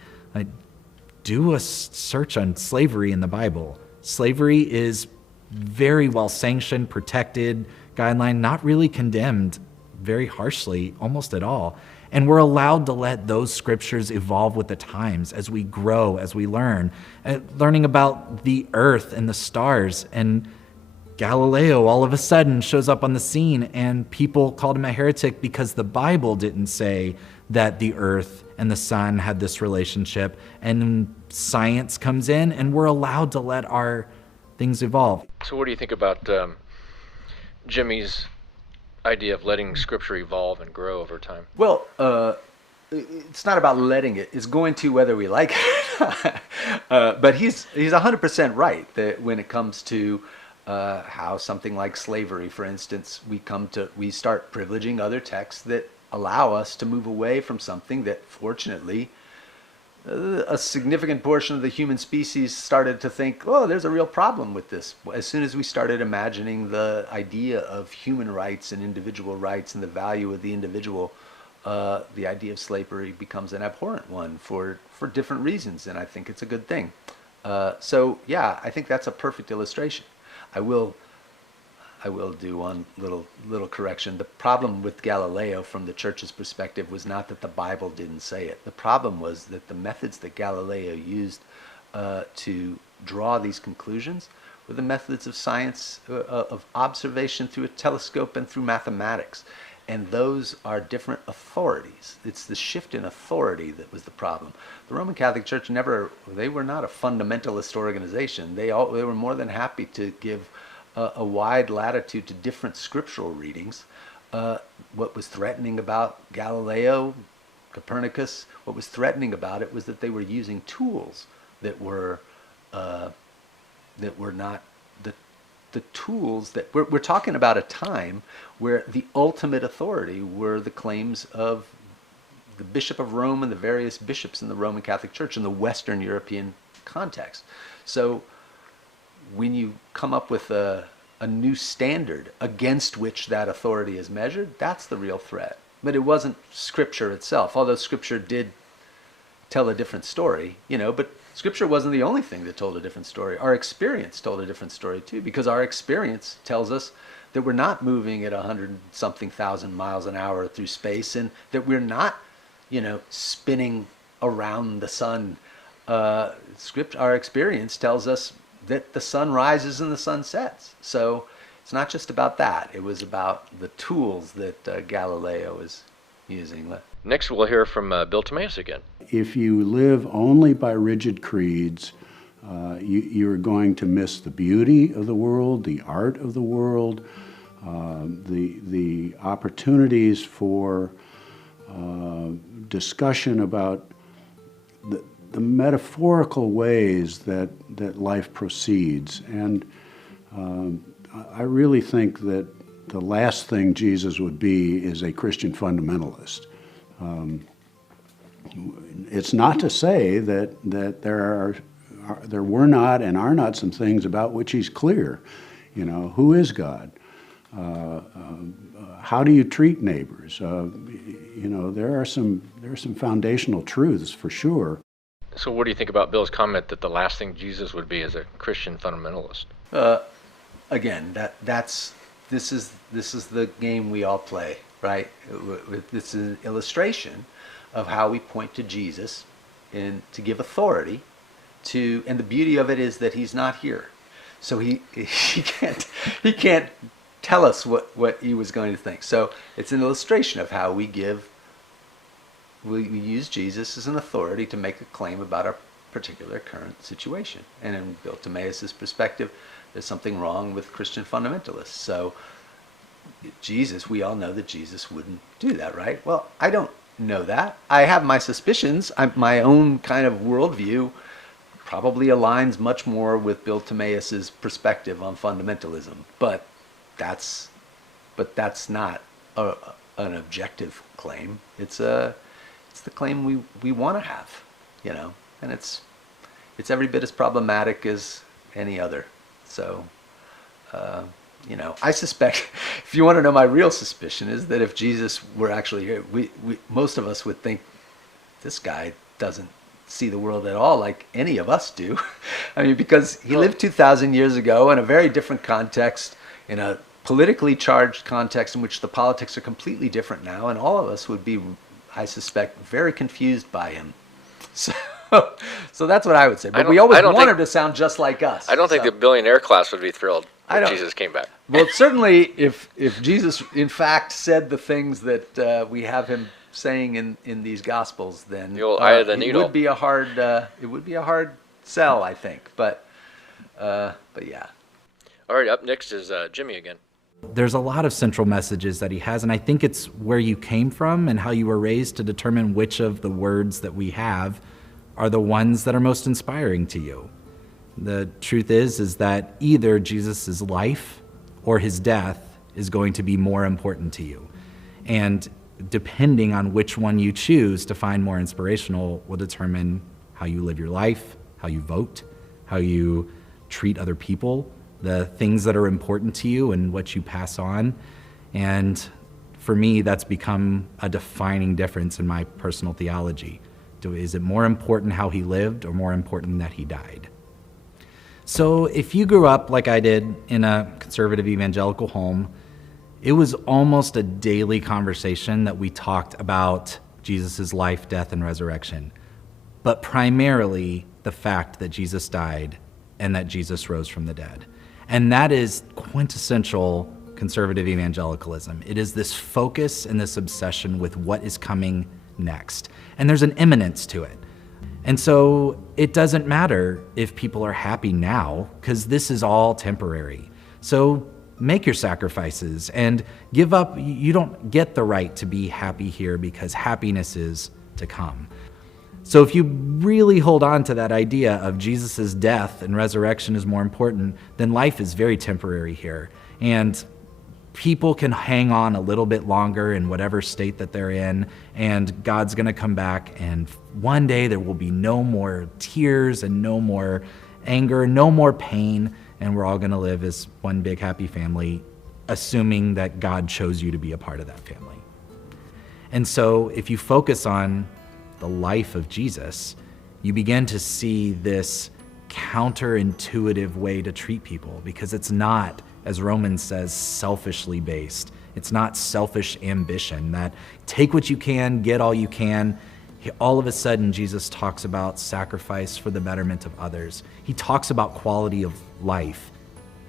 Do a search on slavery in the Bible. Slavery is very well sanctioned, protected, guideline, not really condemned very harshly, almost at all. And we're allowed to let those scriptures evolve with the times as we grow, as we learn. Learning about the earth and the stars, and Galileo all of a sudden shows up on the scene and people called him a heretic because the Bible didn't say that the earth and the sun had this relationship, and science comes in and we're allowed to let our things evolve. So what do you think about Jimmy's idea of letting scripture evolve and grow over time? Well, it's not about letting it. It's going to whether we like it. But he's 100% right that when it comes to how something like slavery, for instance, we start privileging other texts that allow us to move away from something that, fortunately, a significant portion of the human species started to think, oh, there's a real problem with this. As soon as we started imagining the idea of human rights and individual rights and the value of the individual, the idea of slavery becomes an abhorrent one for different reasons, and I think it's a good thing. So yeah, I think that's a perfect illustration. I will do one little correction. The problem with Galileo from the church's perspective was not that the Bible didn't say it. The problem was that the methods that Galileo used to draw these conclusions were the methods of science, of observation through a telescope and through mathematics. And those are different authorities. It's the shift in authority that was the problem. The Roman Catholic Church they were not a fundamentalist organization. They were more than happy to give a wide latitude to different scriptural readings. What was threatening about Galileo, Copernicus, what was threatening about it was that they were using tools that were not the tools that we're talking about a time where the ultimate authority were the claims of the Bishop of Rome and the various bishops in the Roman Catholic Church in the Western European context. So when you come up with a new standard against which that authority is measured, that's the real threat. But it wasn't Scripture itself, although Scripture did tell a different story, but Scripture wasn't the only thing that told a different story. Our experience told a different story too, because our experience tells us that we're not moving at 100-something thousand miles an hour through space, and that we're not, spinning around the sun. Our experience tells us that the sun rises and the sun sets. So it's not just about that. It was about the tools that Galileo was using. Next, we'll hear from Bill Timaeus again. If you live only by rigid creeds, you're going to miss the beauty of the world, the art of the world, the opportunities for discussion about the metaphorical ways that life proceeds. And I really think that the last thing Jesus would be is a Christian fundamentalist. It's not to say that there were not and are not some things about which he's clear. You know, who is God? How do you treat neighbors? You know, there are some foundational truths for sure. So what do you think about Bill's comment that the last thing Jesus would be is a Christian fundamentalist? Again, this is the game we all play, right? This is an illustration of how we point to Jesus and to give authority to, and the beauty of it is that he's not here, so he can't tell us what he was going to think. So it's an illustration of how we use Jesus as an authority to make a claim about our particular current situation. And in Bill Timaeus' perspective, there's something wrong with Christian fundamentalists. So Jesus, we all know that Jesus wouldn't do that, right? Well, I don't know that. I have my suspicions. My own kind of worldview probably aligns much more with Bill Timaeus' perspective on fundamentalism. But that's not an objective claim. It's the claim we want to have, you know, and it's every bit as problematic as any other. So, you know, I suspect, if you want to know my real suspicion, is that if Jesus were actually here, most of us would think this guy doesn't see the world at all like any of us do. I mean, because he lived 2,000 years ago in a very different context, in a politically charged context in which the politics are completely different now, and all of us would be, I suspect, very confused by him. So that's what I would say. But we always want him to sound just like us. I don't think the billionaire class would be thrilled if Jesus came back. Well, certainly if Jesus in fact said the things that we have him saying in these Gospels, then the old eye of the needle. It would be a hard sell, I think. But yeah. All right, up next is Jimmy again. There's a lot of central messages that he has, and I think it's where you came from and how you were raised to determine which of the words that we have are the ones that are most inspiring to you. The truth is that either Jesus' life or his death is going to be more important to you. And depending on which one you choose to find more inspirational will determine how you live your life, how you vote, how you treat other people, the things that are important to you and what you pass on. And for me, that's become a defining difference in my personal theology. Is it more important how he lived or more important that he died? So if you grew up like I did in a conservative evangelical home, it was almost a daily conversation that we talked about Jesus' life, death, and resurrection, but primarily the fact that Jesus died and that Jesus rose from the dead. And that is quintessential conservative evangelicalism. It is this focus and this obsession with what is coming next. And there's an imminence to it. And so it doesn't matter if people are happy now, because this is all temporary. So make your sacrifices and give up. You don't get the right to be happy here because happiness is to come. So if you really hold on to that idea of Jesus' death and resurrection is more important, then life is very temporary here. And people can hang on a little bit longer in whatever state that they're in, and God's going to come back, and one day there will be no more tears and no more anger, no more pain, and we're all going to live as one big happy family, assuming that God chose you to be a part of that family. And so if you focus on the life of Jesus, you begin to see this counterintuitive way to treat people, because it's not, as Romans says, selfishly based. It's not selfish ambition that take what you can, get all you can. All of a sudden, Jesus talks about sacrifice for the betterment of others. He talks about quality of life.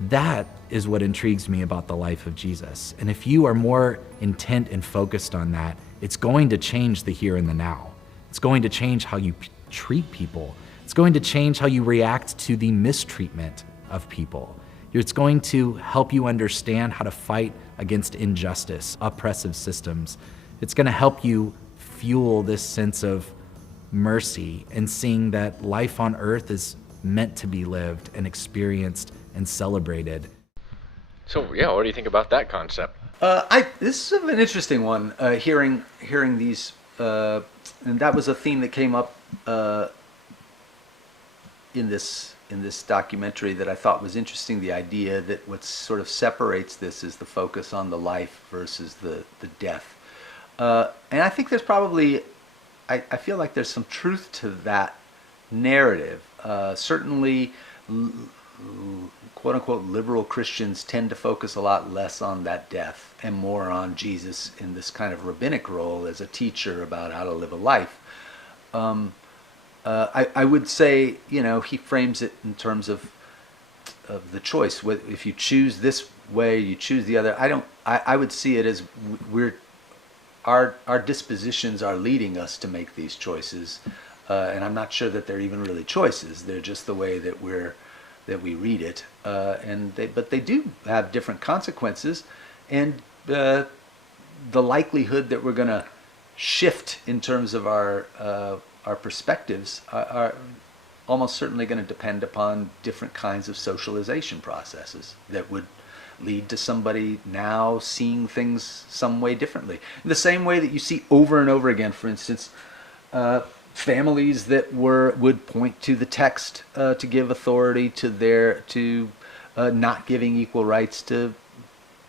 That is what intrigues me about the life of Jesus. And if you are more intent and focused on that, it's going to change the here and the now. It's going to change how you treat people. It's going to change how you react to the mistreatment of people. It's going to help you understand how to fight against injustice, oppressive systems. It's going to help you fuel this sense of mercy and seeing that life on earth is meant to be lived and experienced and celebrated. So yeah, what do you think about that concept? This is an interesting one. Hearing these, and that was a theme that came up in this documentary that I thought was interesting. The idea that what sort of separates this is the focus on the life versus the death, and I think there's probably, I feel like there's some truth to that narrative. Certainly, quote-unquote liberal Christians tend to focus a lot less on that death and more on Jesus in this kind of rabbinic role as a teacher about how to live a life. I would say, he frames it in terms of the choice. If you choose this way, you choose the other. I would see it as our dispositions are leading us to make these choices, and I'm not sure that they're even really choices. They're just the way that we read it, but they do have different consequences, and the likelihood that we're going to shift in terms of our perspectives are almost certainly going to depend upon different kinds of socialization processes that would lead to somebody now seeing things some way differently. In the same way that you see over and over again, for instance, families that would point to the text to give authority to not giving equal rights to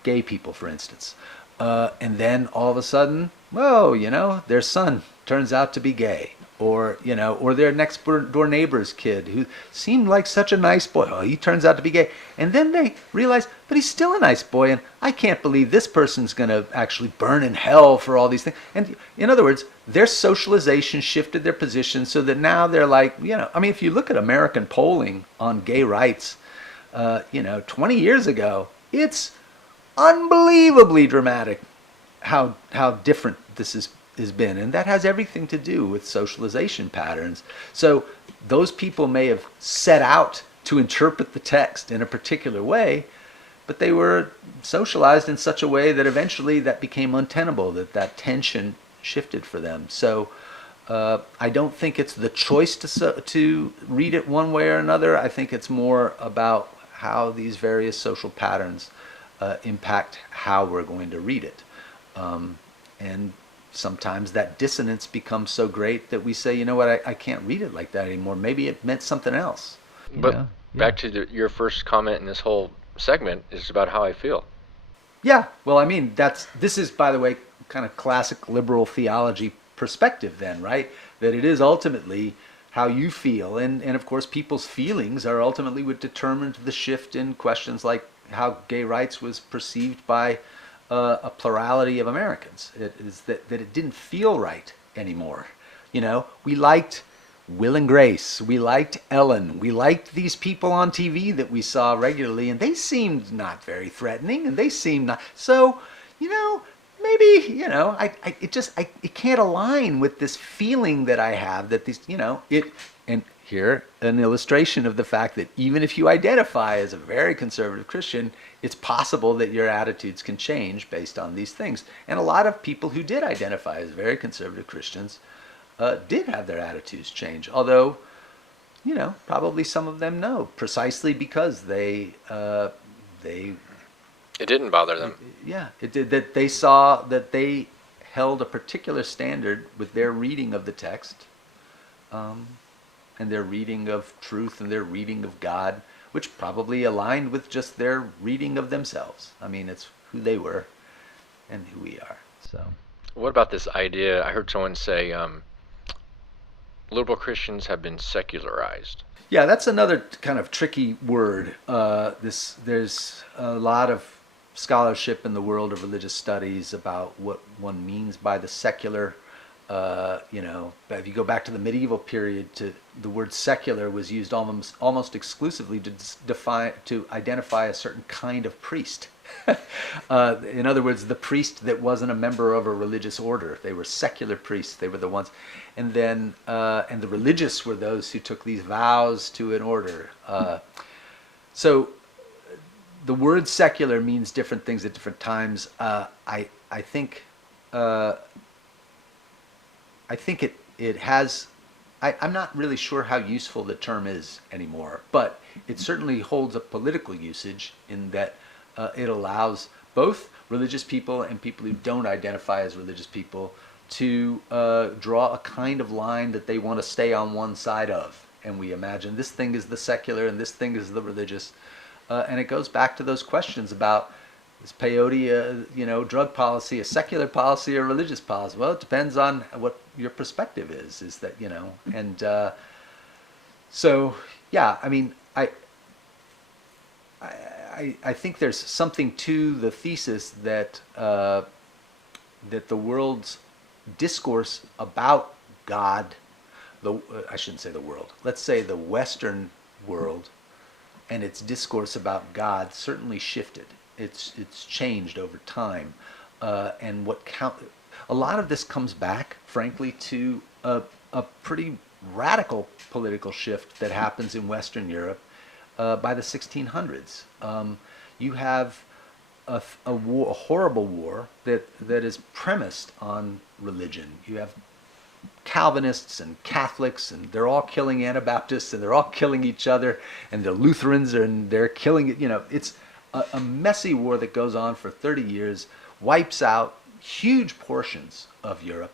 gay people, for instance, and then all of a sudden, their son turns out to be gay, or their next door neighbor's kid who seemed like such a nice boy, he turns out to be gay, and then they realize, but he's still a nice boy, and I can't believe this person's going to actually burn in hell for all these things. And in other words, their socialization shifted their position so that now they're like, if you look at American polling on gay rights, 20 years ago, it's unbelievably dramatic how different this has been, and that has everything to do with socialization patterns. So those people may have set out to interpret the text in a particular way, but they were socialized in such a way that eventually that became untenable, that tension shifted for them. So I don't think it's the choice to read it one way or another. I think it's more about how these various social patterns impact how we're going to read it. And sometimes that dissonance becomes so great that we say, you know what, I can't read it like that anymore. Maybe it meant something else. But back to your first comment in this whole segment is about how I feel. Yeah, well, this is, by the way, kind of classic liberal theology perspective then, right? That it is ultimately how you feel. And of course, people's feelings are ultimately what determined the shift in questions like how gay rights was perceived by a plurality of Americans. It is that it didn't feel right anymore. We liked Will and Grace, we liked Ellen, we liked these people on TV that we saw regularly, and they seemed not very threatening, and they seemed not. So, maybe, it can't align with this feeling that I have that these, and here an illustration of the fact that even if you identify as a very conservative Christian, it's possible that your attitudes can change based on these things. And a lot of people who did identify as very conservative Christians did have their attitudes change. Although, probably some of them no, precisely because they It didn't bother them. Yeah, it did. That they saw that they held a particular standard with their reading of the text, and their reading of truth and their reading of God, which probably aligned with just their reading of themselves. It's who they were and who we are. So, What about this idea? I heard someone say liberal Christians have been secularized. yeah, that's another kind of tricky word. There's a lot of scholarship in the world of religious studies about what one means by the secular. If you go back to the medieval period, the word secular was used almost exclusively to identify a certain kind of priest. In other words, the priest that wasn't a member of a religious order. They were secular priests. They were the ones. And then, and the religious were those who took these vows to an order. So the word secular means different things at different times. I think it has, I'm not really sure how useful the term is anymore, but it certainly holds a political usage in that It allows both religious people and people who don't identify as religious people to draw a kind of line that they want to stay on one side of. And we imagine this thing is the secular and this thing is the religious. And it goes back to those questions about, is peyote, drug policy, a secular policy or religious policy? Well, it depends on what your perspective is that, and so, yeah, I mean, I think there's something to the thesis that that the world's discourse about God, I shouldn't say the world, let's say the Western world, and its discourse about God certainly shifted. It's changed over time, and a lot of this comes back, frankly, to a pretty radical political shift that happens in Western Europe by the 1600s. You have a horrible war that is premised on religion. You have Calvinists and Catholics, and they're all killing Anabaptists, and they're all killing each other, and the Lutherans and they're killing it. It's a messy war that goes on for 30 years, wipes out huge portions of Europe,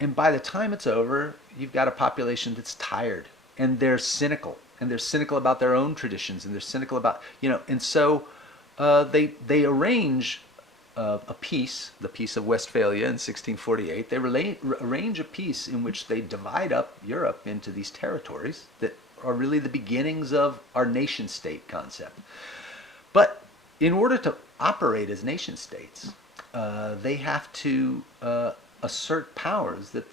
and by the time it's over, you've got a population that's tired, and they're cynical, about their own traditions, and they're cynical about, and so they arrange a peace, the Peace of Westphalia in 1648. They arrange a peace in which they divide up Europe into these territories that are really the beginnings of our nation-state concept. But in order to operate as nation-states, they have to assert powers that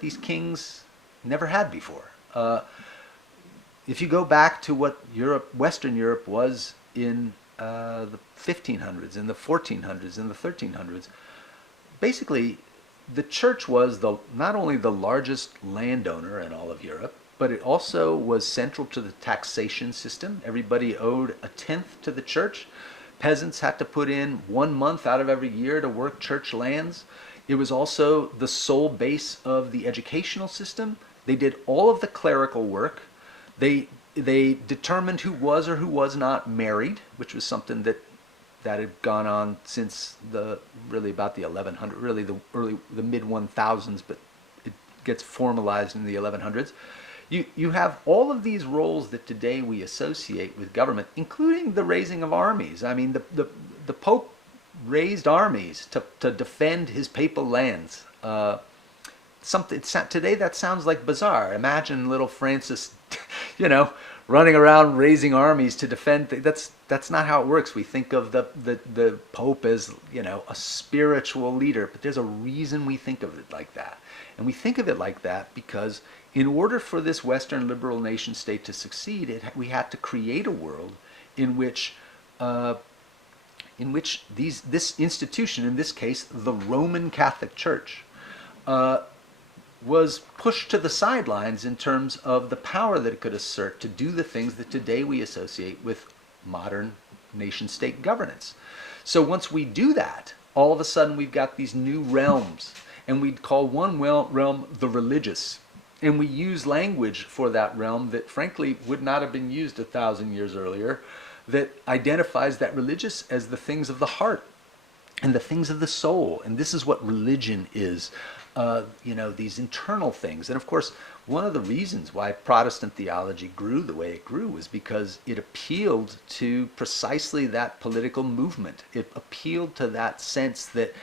these kings never had before. If you go back to what Western Europe was in the 1500s, in the 1400s, in the 1300s, basically the church was not only the largest landowner in all of Europe, but it also was central to the taxation system. Everybody owed a tenth to the church. Peasants had to put in 1 month out of every year to work church lands. It was also the sole base of the educational system. They did all of the clerical work. They determined who was or who was not married, which was something that had gone on since about the 1100, really the mid 1000s, but it gets formalized in the 1100s. You have all of these roles that today we associate with government, including the raising of armies. I mean, the Pope raised armies to defend his papal lands. Today that sounds like bizarre. Imagine little Francis, running around raising armies to defend. That's not how it works. We think of the Pope as a spiritual leader, but there's a reason we think of it like that, and we think of it like that because in order for this Western liberal nation state to succeed, we had to create a world in which this institution, in this case the Roman Catholic Church, was pushed to the sidelines in terms of the power that it could assert to do the things that today we associate with modern nation-state governance. So once we do that, all of a sudden we've got these new realms, and we'd call one realm the religious. And we use language for that realm that frankly would not have been used 1,000 years earlier, that identifies that religious as the things of the heart and the things of the soul. And this is what religion is. These internal things. And of course, one of the reasons why Protestant theology grew the way it grew was because it appealed to precisely that political movement. It appealed to that sense that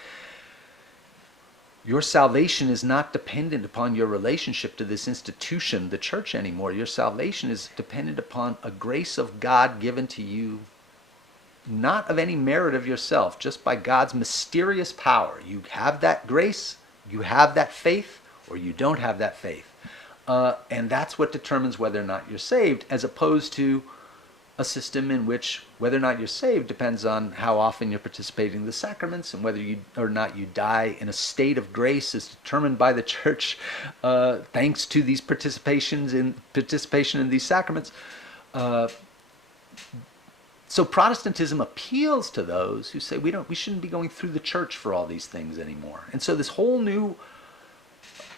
your salvation is not dependent upon your relationship to this institution, the church, anymore. Your salvation is dependent upon a grace of God given to you, not of any merit of yourself, just by God's mysterious power. You have that grace, you have that faith, or you don't have that faith. And that's what determines whether or not you're saved, as opposed to a system in which whether or not you're saved depends on how often you're participating in the sacraments, and whether you or not you die in a state of grace is determined by the church thanks to these participation in these sacraments. So Protestantism appeals to those who say we shouldn't be going through the church for all these things anymore. And so this whole new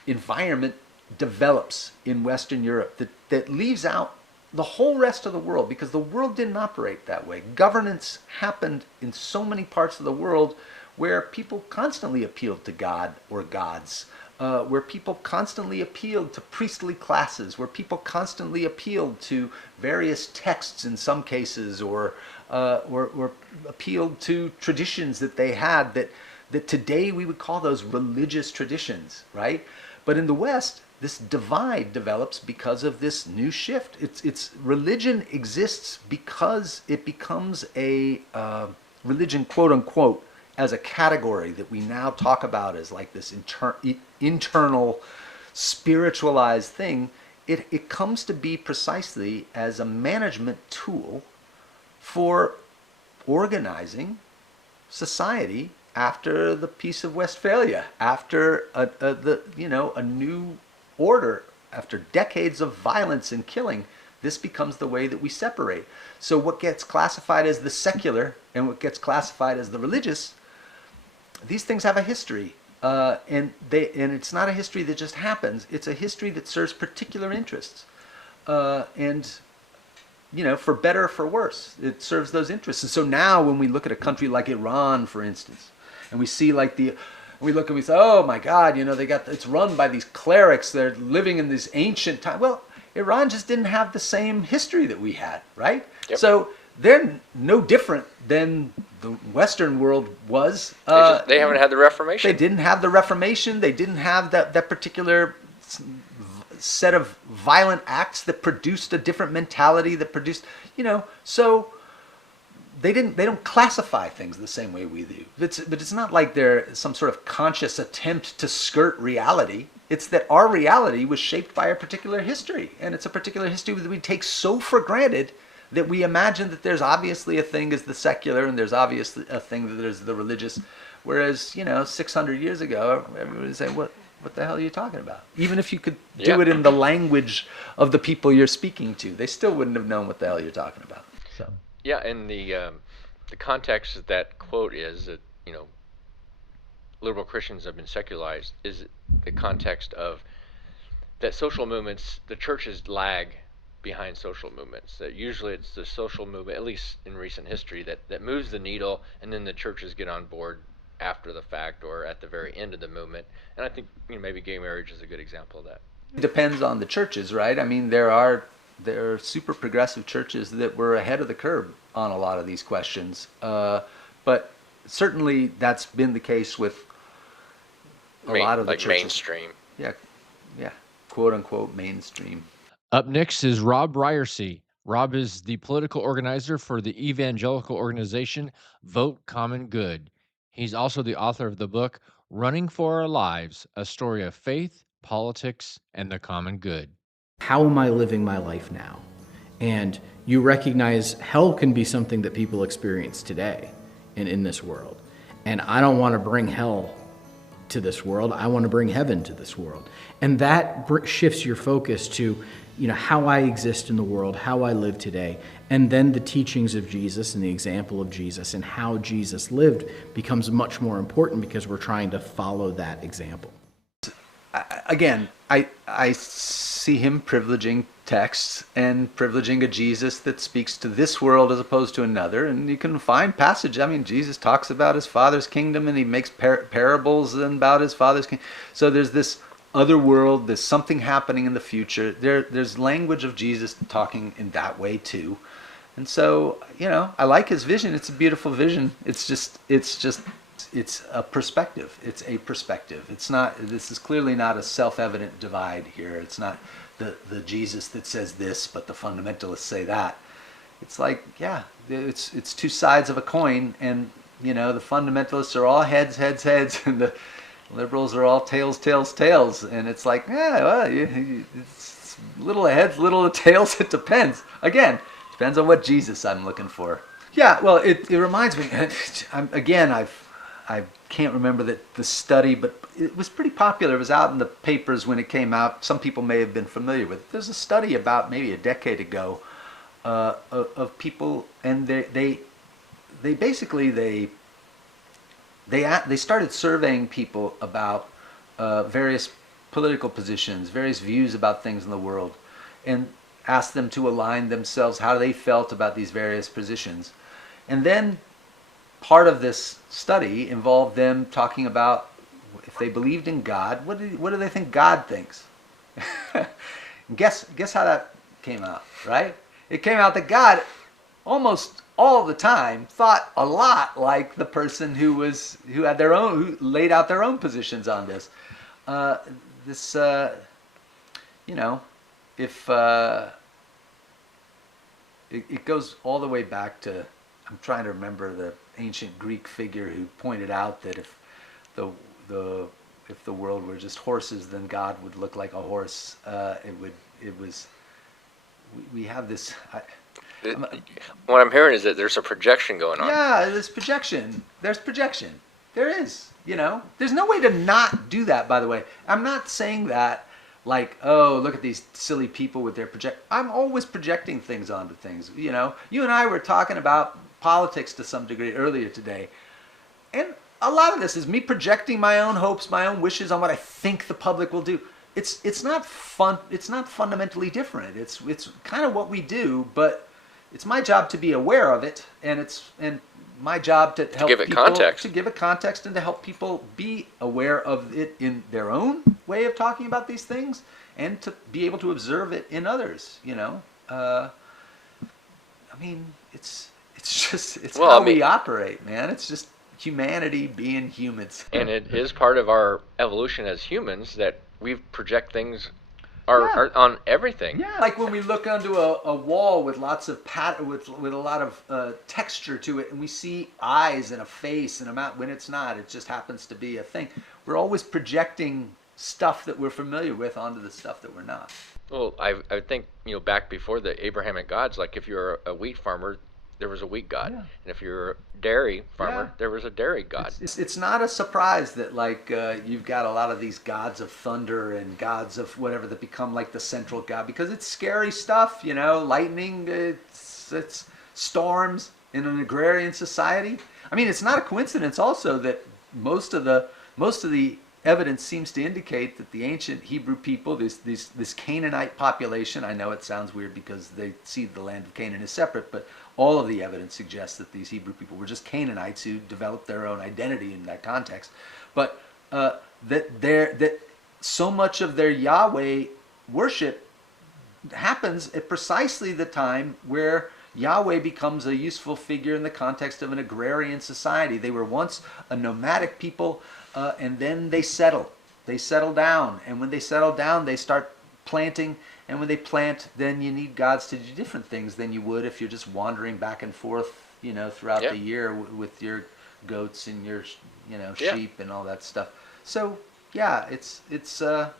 environment develops in Western Europe that leaves out the whole rest of the world, because the world didn't operate that way. Governance happened in so many parts of the world where people constantly appealed to God or gods, where people constantly appealed to priestly classes, where people constantly appealed to various texts in some cases, or appealed to traditions that they had that today we would call those religious traditions, right? But in the West, this divide develops because of this new shift. It's religion exists because it becomes a religion, quote unquote, as a category that we now talk about as like this internal spiritualized thing. It comes to be precisely as a management tool for organizing society after the Peace of Westphalia, after a new order, after decades of violence and killing. This becomes the way that we separate. So what gets classified as the secular and what gets classified as the religious, these things have a history, and it's not a history that just happens. It's a history that serves particular interests, and for better or for worse, it serves those interests. And so now, when we look at a country like Iran, for instance, and we see we look and we say, oh my God, it's run by these clerics. They're living in this ancient time. Well, Iran just didn't have the same history that we had, right? Yep. So they're no different than the Western world was. They haven't had the Reformation. They didn't have the Reformation. They didn't have that particular set of violent acts that produced a different mentality, that produced, so they don't classify things the same way we do. But it's not like they're some sort of conscious attempt to skirt reality. It's that our reality was shaped by a particular history, and it's a particular history that we take so for granted that we imagine that there's obviously a thing as the secular and there's obviously a thing that there's the religious, whereas 600 years ago everybody would say, what the hell are you talking about? Even if you could do it in the language of the people you're speaking to, they still wouldn't have known what the hell you're talking about. So yeah, and the context of that quote is that liberal Christians have been secularized is the context of that social movements, the churches lag behind social movements. That usually it's the social movement, at least in recent history, that moves the needle, and then the churches get on board after the fact or at the very end of the movement. And I think maybe gay marriage is a good example of that. it depends on the churches, right? I mean, there are super progressive churches that were ahead of the curve on a lot of these questions, but certainly that's been the case with a lot of the churches. Mainstream. Yeah, quote unquote mainstream. Up next is Rob Ryersey. Rob is the political organizer for the evangelical organization Vote Common Good. He's also the author of the book Running for Our Lives, a story of faith, politics, and the common good. How am I living my life now? And you recognize hell can be something that people experience today and in this world. And I don't want to bring hell to this world. I want to bring heaven to this world. And that shifts your focus to, how I exist in the world, how I live today. And then the teachings of Jesus and the example of Jesus and how Jesus lived becomes much more important because we're trying to follow that example. Again, I see him privileging texts and privileging a Jesus that speaks to this world as opposed to another. And you can find passages. I mean, Jesus talks about his Father's kingdom and he makes parables about his Father's kingdom. So there's this other world, there's something happening in the future. There's language of Jesus talking in that way too. And so, I like his vision. It's a beautiful vision. It's a perspective. It's a perspective. This is clearly not a self-evident divide here. It's not the Jesus that says this, but the fundamentalists say that. It's like, it's two sides of a coin, and the fundamentalists are all heads, and the liberals are all tails, and it's like, it's little heads, little tails. It depends. Again, depends on what Jesus I'm looking for. Yeah, well, it reminds me. I can't remember the study, but it was pretty popular. It was out in the papers when it came out. Some people may have been familiar with it. There's a study about maybe a decade ago of people, and they started surveying people about various political positions, various views about things in the world, and asked them to align themselves, how they felt about these various positions. And then part of this study involved them talking about if they believed in God, what do they think God thinks? Guess how that came out, right? It came out that God almost all the time thought a lot like the person who laid out their own positions on this. It goes all the way back to, I'm trying to remember the ancient Greek figure who pointed out that if the world were just horses, then God would look like a horse. We have this. What I'm hearing is that there's a projection going on. Yeah, there's projection. There is. There's no way to not do that. By the way, I'm not saying that like, oh, look at these silly people with their I'm always projecting things onto things. You and I were talking about politics to some degree earlier today, and a lot of this is me projecting my own hopes, my own wishes on what I think the public will do. It's not fun. It's not fundamentally different. It's kind of what we do, but it's my job to be aware of it, and my job to help give it context. To give it context and to help people be aware of it in their own way of talking about these things, and to be able to observe it in others. It's how we operate, man. It's just humanity being humans. And it is part of our evolution as humans that we project things are on everything. Yeah, like when we look onto a wall with lots of with a lot of texture to it, and we see eyes and a face and a mouth. When it's not, it just happens to be a thing. We're always projecting stuff that we're familiar with onto the stuff that we're not. Well, I think back before the Abrahamic gods, like if you're a wheat farmer, there was a wheat god, and if you're a dairy farmer, there was a dairy god. It's not a surprise that you've got a lot of these gods of thunder and gods of whatever that become like the central god, because it's scary stuff, lightning, it's storms in an agrarian society. I mean, it's not a coincidence also that most of the evidence seems to indicate that the ancient Hebrew people, this Canaanite population, I know it sounds weird because they see the land of Canaan as separate, but all of the evidence suggests that these Hebrew people were just Canaanites who developed their own identity in that context. But that so much of their Yahweh worship happens at precisely the time where Yahweh becomes a useful figure in the context of an agrarian society. They were once a nomadic people, and then they settle. They settle down, and when they settle down, they start planting. And when they plant, then you need gods to do different things than you would if you're just wandering back and forth, throughout the year with your goats and your, sheep and all that stuff. So yeah, it's a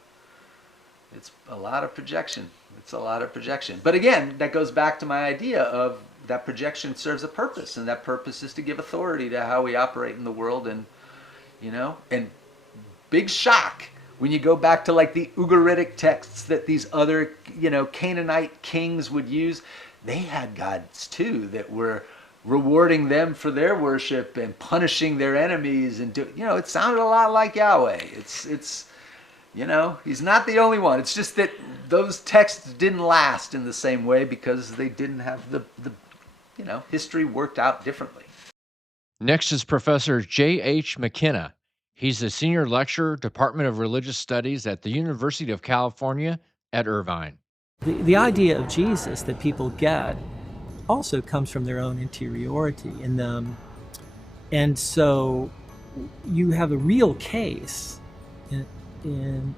lot of projection. It's a lot of projection. But again, that goes back to my idea of that projection serves a purpose, and that purpose is to give authority to how we operate in the world, and big shock when you go back to like the Ugaritic texts that these other, Canaanite kings would use. They had gods too that were rewarding them for their worship and punishing their enemies, and it sounded a lot like Yahweh. It's he's not the only one. It's just that those texts didn't last in the same way because they didn't have the history worked out differently. Next is Professor J.H. McKenna. He's the Senior Lecturer, Department of Religious Studies at the University of California at Irvine. The idea of Jesus that people get also comes from their own interiority in them. And so you have a real case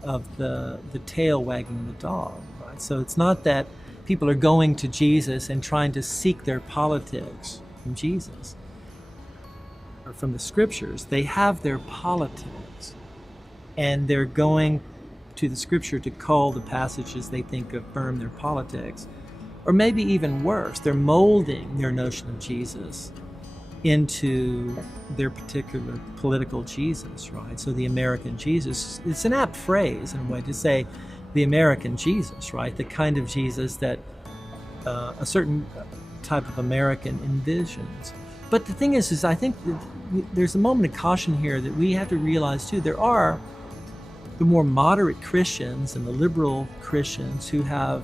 of the tail wagging the dog, right? So it's not that people are going to Jesus and trying to seek their politics from Jesus or from the scriptures. They have their politics, and they're going to the scripture to cull the passages they think affirm their politics. Or maybe even worse, they're molding their notion of Jesus into their particular political Jesus, right? So the American Jesus, it's an apt phrase in a way to say the American Jesus, right? The kind of Jesus that a certain type of American envisions. But the thing is I think there's a moment of caution here that we have to realize too. There are the more moderate Christians and the liberal Christians who have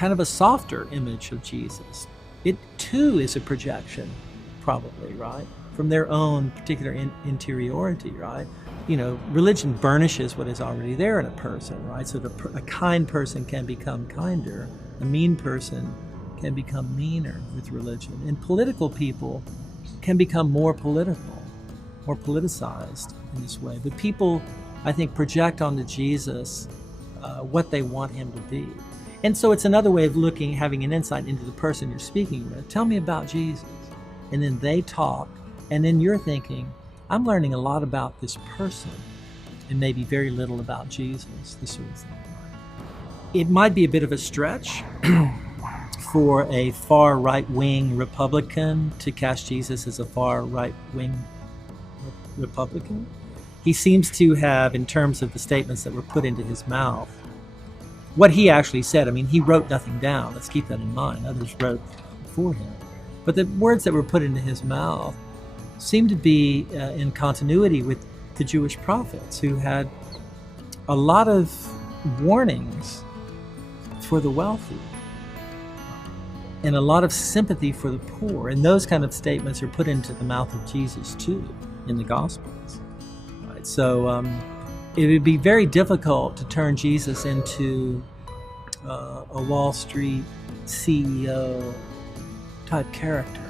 kind of a softer image of Jesus. It too is a projection, probably, right? From their own particular interiority, right? You know, religion burnishes what is already there in a person, right? So a kind person can become kinder. A mean person can become meaner with religion. And political people can become more political, more politicized in this way. But people, I think, project onto Jesus what they want him to be. And so it's another way of having an insight into the person you're speaking with. Tell me about Jesus. And then they talk, and then you're thinking, I'm learning a lot about this person and maybe very little about Jesus, this sort of thing. It might be a bit of a stretch for a far right-wing Republican to cast Jesus as a far right-wing Republican. He seems to have, in terms of the statements that were put into his mouth, what he actually said. I mean, he wrote nothing down. Let's keep that in mind. Others wrote for him. But the words that were put into his mouth seemed to be in continuity with the Jewish prophets, who had a lot of warnings for the wealthy and a lot of sympathy for the poor. And those kind of statements are put into the mouth of Jesus too in the Gospels. Right? So it would be very difficult to turn Jesus into a Wall Street CEO type character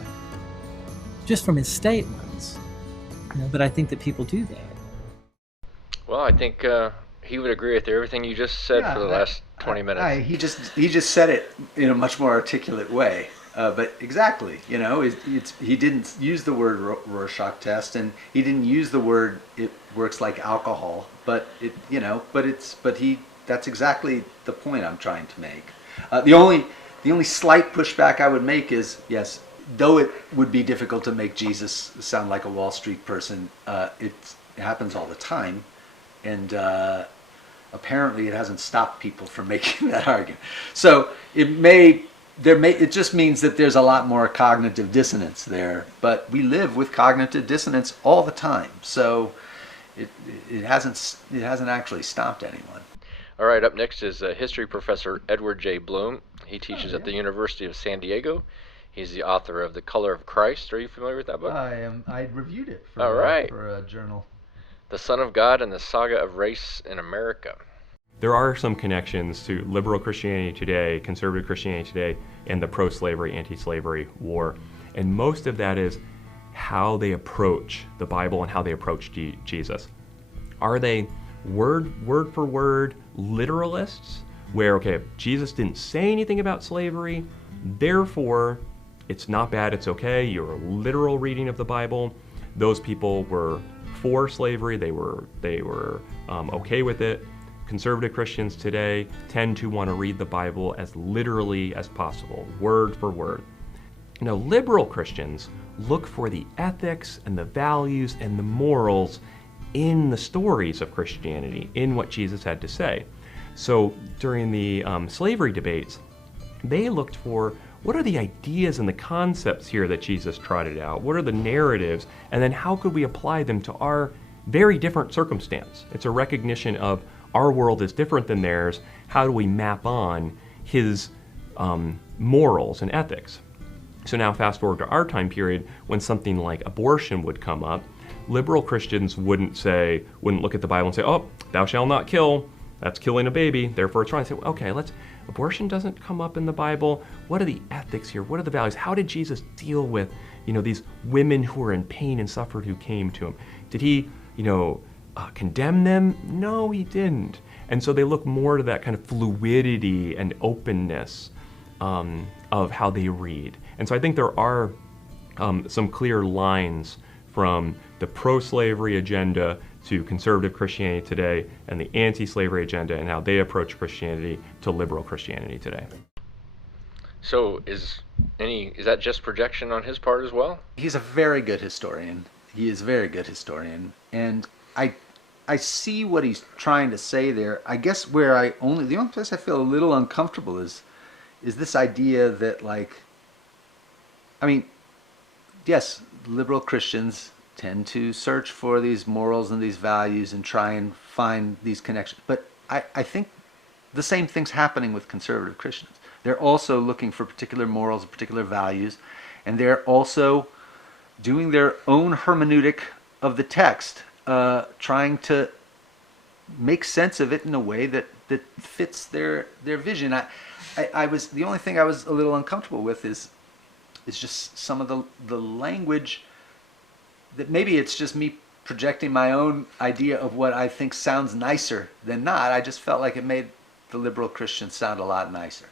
just from his statements. You know, but I think that people do that. Well, I think he would agree with everything you just said for the last 20 minutes. He just said it in a much more articulate way. But exactly, you know, he didn't use the word Rorschach test, and he didn't use the word "it works like alcohol." But that's exactly the point I'm trying to make. The only slight pushback I would make is, yes, though it would be difficult to make Jesus sound like a Wall Street person, it happens all the time, and apparently it hasn't stopped people from making that argument. So it just means that there's a lot more cognitive dissonance there, but we live with cognitive dissonance all the time. So it hasn't actually stopped anyone. All right, up next is history professor Edward J. Bloom. He teaches at the University of San Diego. He's the author of The Color of Christ. Are you familiar with that book? I am. I reviewed it for a journal. The Son of God and the Saga of Race in America. There are some connections to liberal Christianity today, conservative Christianity today, and the pro-slavery, anti-slavery war. And most of that is how they approach the Bible and how they approach Jesus. Are they word for word literalists, where, okay, Jesus didn't say anything about slavery, therefore it's not bad, it's okay, you're a literal reading of the Bible. Those people were for slavery, they were okay with it. Conservative Christians today tend to want to read the Bible as literally as possible, word for word. Now, liberal Christians look for the ethics and the values and the morals in the stories of Christianity, in what Jesus had to say. So during the slavery debates, they looked for what are the ideas and the concepts here that Jesus trotted out? What are the narratives? And then how could we apply them to our very different circumstance? It's a recognition of our world is different than theirs. How do we map on his morals and ethics? So now fast forward to our time period, when something like abortion would come up, liberal Christians wouldn't look at the Bible and say, oh, thou shalt not kill, that's killing a baby, therefore it's wrong. Say, okay, abortion doesn't come up in the Bible. What are the ethics here? What are the values? How did Jesus deal with, these women who were in pain and suffered who came to him? Did he, condemn them? No, he didn't. And so they look more to that kind of fluidity and openness of how they read. And so I think there are some clear lines from the pro-slavery agenda to conservative Christianity today, and the anti-slavery agenda and how they approach Christianity to liberal Christianity today. So is that just projection on his part as well? He's a very good historian. He is a very good historian, and I see what he's trying to say there. I guess the only place I feel a little uncomfortable is this idea that, yes, liberal Christians tend to search for these morals and these values and try and find these connections. But I think the same thing's happening with conservative Christians. They're also looking for particular morals, particular values, and they're also doing their own hermeneutic of the text, trying to make sense of it in a way that fits their vision. I was, the only thing I was a little uncomfortable with is just some of the language that maybe it's just me projecting my own idea of what I think sounds nicer than not. I just felt like it made the liberal Christians sound a lot nicer,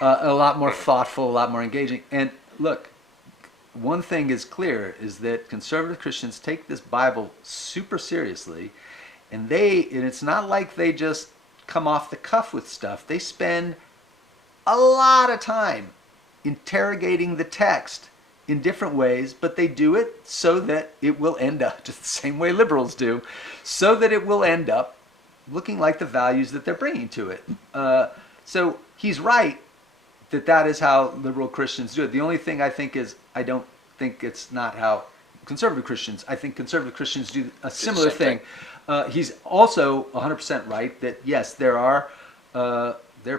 a lot more thoughtful, a lot more engaging. And look, one thing is clear, is that conservative Christians take this Bible super seriously, and it's not like they just come off the cuff with stuff. They spend a lot of time interrogating the text in different ways, but they do it so that it will end up, just the same way liberals do, so that it will end up looking like the values that they're bringing to it. So he's right that is how liberal Christians do it. The only thing I think is, I don't think it's not how conservative Christians, I think conservative Christians do a similar thing. He's also 100% right that yes, there are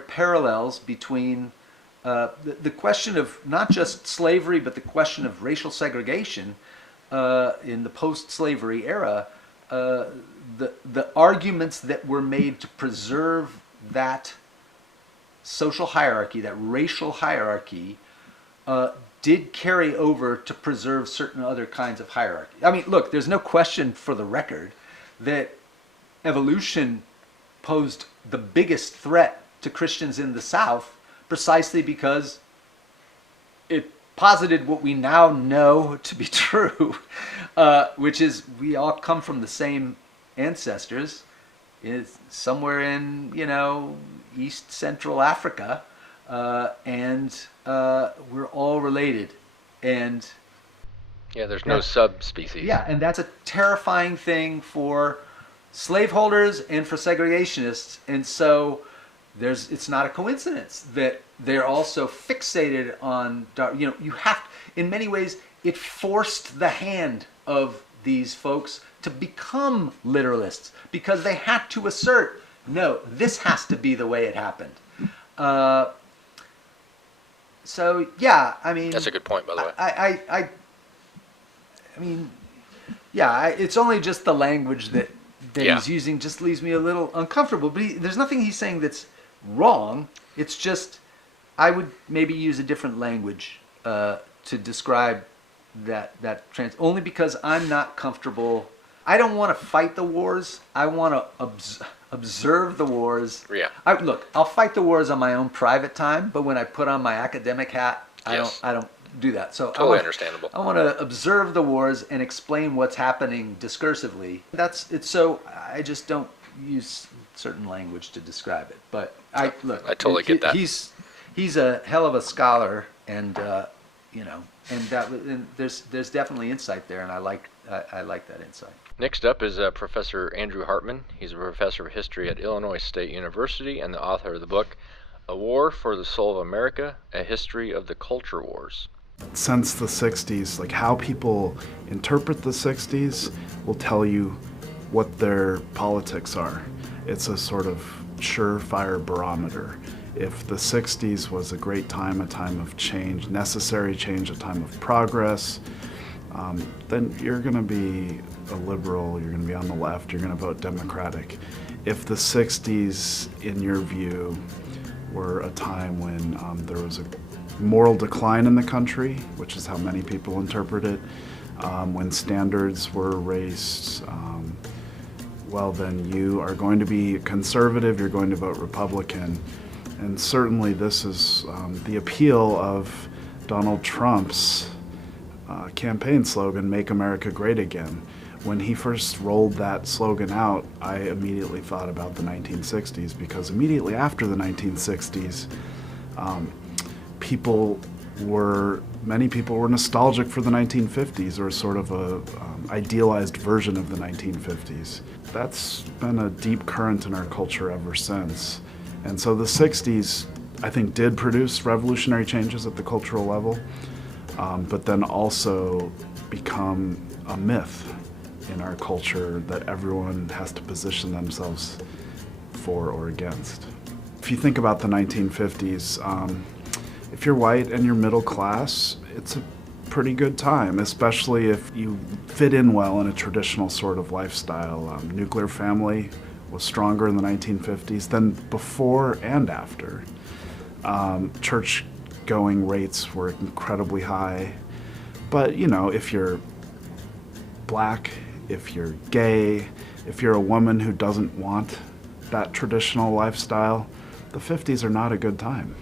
parallels between the question of not just slavery, but the question of racial segregation in the post-slavery era. The arguments that were made to preserve that social hierarchy, that racial hierarchy, did carry over to preserve certain other kinds of hierarchy. I mean, look, there's no question for the record that evolution posed the biggest threat to Christians in the South, precisely because it posited what we now know to be true, which is we all come from the same ancestors, is somewhere in, East Central Africa, and we're all related. And yeah, there's no subspecies. Yeah, and that's a terrifying thing for slaveholders and for segregationists. And so it's not a coincidence that they're also fixated on, you have, in many ways, it forced the hand of these folks to become literalists, because they had to assert, no, this has to be the way it happened. So yeah, I mean, that's a good point, by the way. I mean, yeah, it's only just the language that he's using just leaves me a little uncomfortable. But there's nothing he's saying that's wrong. It's just I would maybe use a different language to describe that only because I'm not comfortable. I don't want to fight the wars. I want to observe the wars. Yeah. Look, I'll fight the wars on my own private time, but when I put on my academic hat, I don't do that. So totally understandable. I want to observe the wars and explain what's happening discursively. So I just don't use certain language to describe it. But I totally get that. He's a hell of a scholar, and and there's definitely insight there, and I like that insight. Next up is Professor Andrew Hartman. He's a professor of history at Illinois State University and the author of the book, A War for the Soul of America, A History of the Culture Wars. Since the 60s, like how people interpret the 60s will tell you what their politics are. It's a sort of surefire barometer. If the 60s was a great time, a time of change, necessary change, a time of progress, then you're going to be a liberal, you're going to be on the left, you're going to vote Democratic. If the 60s, in your view, were a time when there was a moral decline in the country, which is how many people interpret it, when standards were raised, well, then you are going to be conservative, you're going to vote Republican. And certainly this is the appeal of Donald Trump's campaign slogan, Make America Great Again. When he first rolled that slogan out, I immediately thought about the 1960s, because immediately after the 1960s, many people were nostalgic for the 1950s, or sort of a idealized version of the 1950s. That's been a deep current in our culture ever since. And so the 60s, I think, did produce revolutionary changes at the cultural level, but then also become a myth in our culture that everyone has to position themselves for or against. if you think about the 1950s, if you're white and you're middle class, it's a pretty good time, especially if you fit in well in a traditional sort of lifestyle. Nuclear family was stronger in the 1950s than before and after. Church-going rates were incredibly high. But, you know, if you're black, if you're gay, if you're a woman who doesn't want that traditional lifestyle, the 50s are not a good time.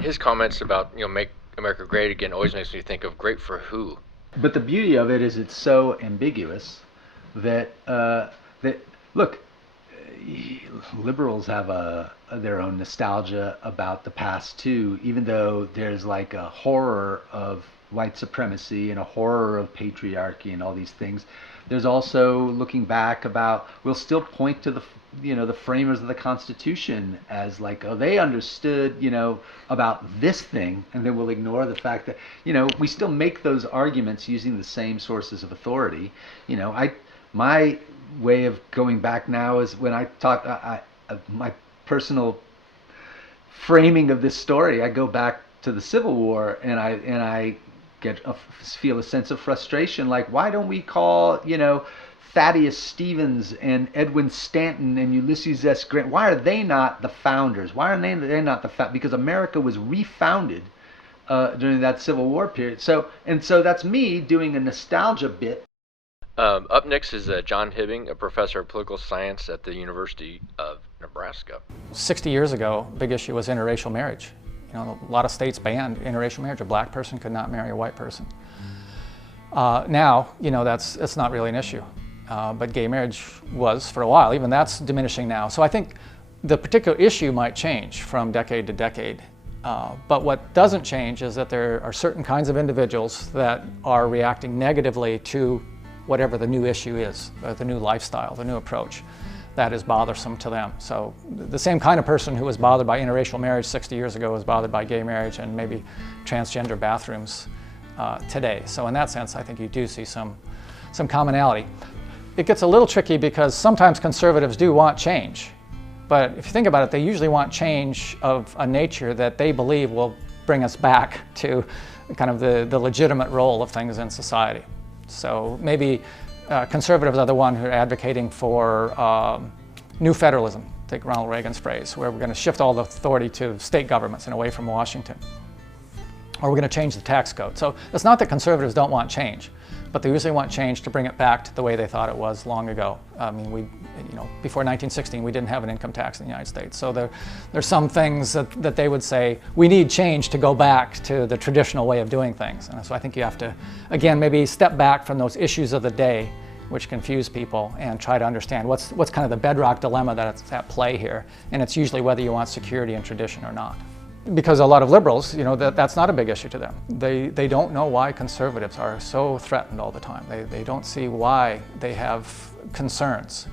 His comments about, make America great again always makes me think of great for who? But the beauty of it is it's so ambiguous that look, liberals have their own nostalgia about the past too, even though there's like a horror of white supremacy and a horror of patriarchy and all these things. There's also looking back about, we'll still point to the framers of the Constitution as like, oh, they understood, about this thing, and then we'll ignore the fact that, we still make those arguments using the same sources of authority. My way of going back now is when I talk, my personal framing of this story, I go back to the Civil War, and I feel a sense of frustration, like, why don't we call, Thaddeus Stevens and Edwin Stanton and Ulysses S. Grant, why are they not the founders? Why are they not the because America was refounded during that Civil War period. So that's me doing a nostalgia bit. Up next is John Hibbing, a professor of political science at the University of Nebraska. 60 years ago, big issue was interracial marriage. A lot of states banned interracial marriage. A black person could not marry a white person. Now, it's not really an issue. But gay marriage was for a while. Even that's diminishing now. So I think the particular issue might change from decade to decade. But what doesn't change is that there are certain kinds of individuals that are reacting negatively to whatever the new issue is, the new lifestyle, the new approach that is bothersome to them. So the same kind of person who was bothered by interracial marriage 60 years ago was bothered by gay marriage and maybe transgender bathrooms today. So in that sense, I think you do see some commonality. It gets a little tricky because sometimes conservatives do want change. But if you think about it, they usually want change of a nature that they believe will bring us back to kind of the legitimate role of things in society. So maybe conservatives are the one who are advocating for new federalism, take Ronald Reagan's phrase, where we're going to shift all the authority to state governments and away from Washington. Or we're going to change the tax code. So it's not that conservatives don't want change, but they usually want change to bring it back to the way they thought it was long ago. I mean, before 1916, we didn't have an income tax in the United States. So there's some things that they would say, we need change to go back to the traditional way of doing things. And so I think you have to, again, maybe step back from those issues of the day which confuse people and try to understand what's kind of the bedrock dilemma that's at play here. And it's usually whether you want security and tradition or not. Because a lot of liberals, that's not a big issue to them. They don't know why conservatives are so threatened all the time. They don't see why they have concerns.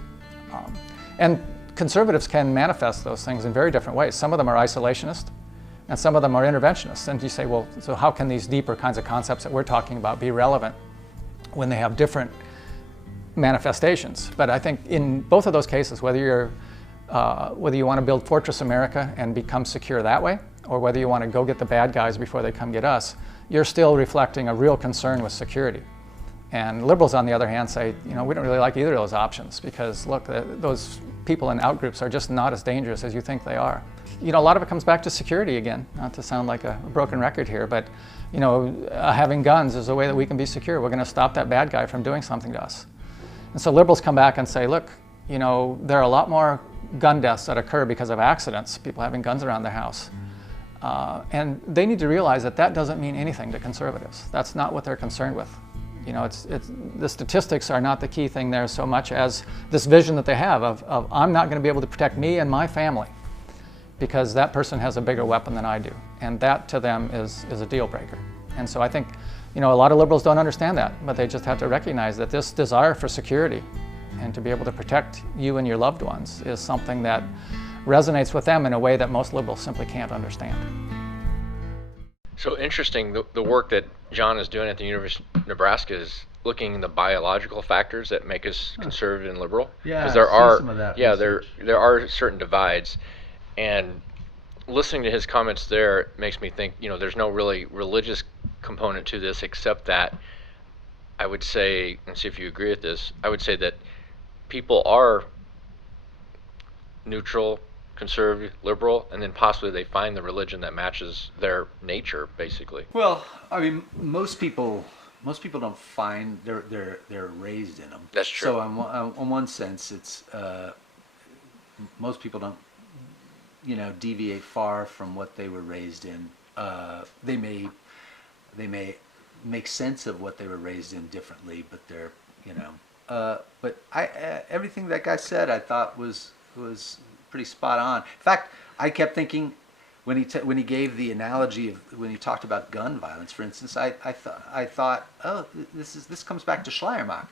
And conservatives can manifest those things in very different ways. Some of them are isolationist, and some of them are interventionist. And you say, well, so how can these deeper kinds of concepts that we're talking about be relevant when they have different manifestations? But I think in both of those cases, whether you want to build Fortress America and become secure that way, or whether you want to go get the bad guys before they come get us, you're still reflecting a real concern with security. And liberals, on the other hand, say, we don't really like either of those options because, look, those people in outgroups are just not as dangerous as you think they are. A lot of it comes back to security again, not to sound like a broken record here, but, having guns is a way that we can be secure. We're going to stop that bad guy from doing something to us. And so liberals come back and say, look, there are a lot more gun deaths that occur because of accidents, people having guns around their house. And they need to realize that doesn't mean anything to conservatives. That's not what they're concerned with. The statistics are not the key thing there so much as this vision that they have of I'm not going to be able to protect me and my family because that person has a bigger weapon than I do. And that to them is a deal breaker. And so I think, a lot of liberals don't understand that, but they just have to recognize that this desire for security and to be able to protect you and your loved ones is something that resonates with them in a way that most liberals simply can't understand. So interesting, the work that John is doing at the University of Nebraska is looking at the biological factors that make us conservative and liberal. Yeah, because there are some of that there are certain divides, and listening to his comments there, it makes me think, there's no really religious component to this, except that I would say, and see if you agree with this, I would say that people are neutral, conservative, liberal, and then possibly they find the religion that matches their nature, basically. Well, I mean, most people don't find they're raised in them. That's true. So on one sense, it's most people don't deviate far from what they were raised in. They may make sense of what they were raised in differently, but they're but everything that guy said I thought was pretty spot on. In fact, I kept thinking when he gave the analogy of when he talked about gun violence, for instance, I thought, oh, this comes back to Schleiermacher.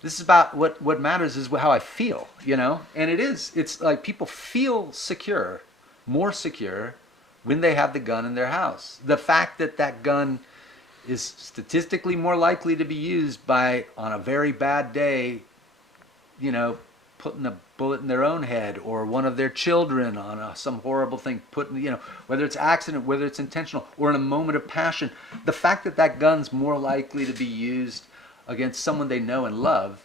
This is about what matters is how I feel, and it is. It's like people feel secure, more secure, when they have the gun in their house. The fact that gun is statistically more likely to be used on a very bad day, putting a bullet in their own head, or one of their children on some horrible thing, whether it's accident, whether it's intentional, or in a moment of passion. The fact that gun's more likely to be used against someone they know and love,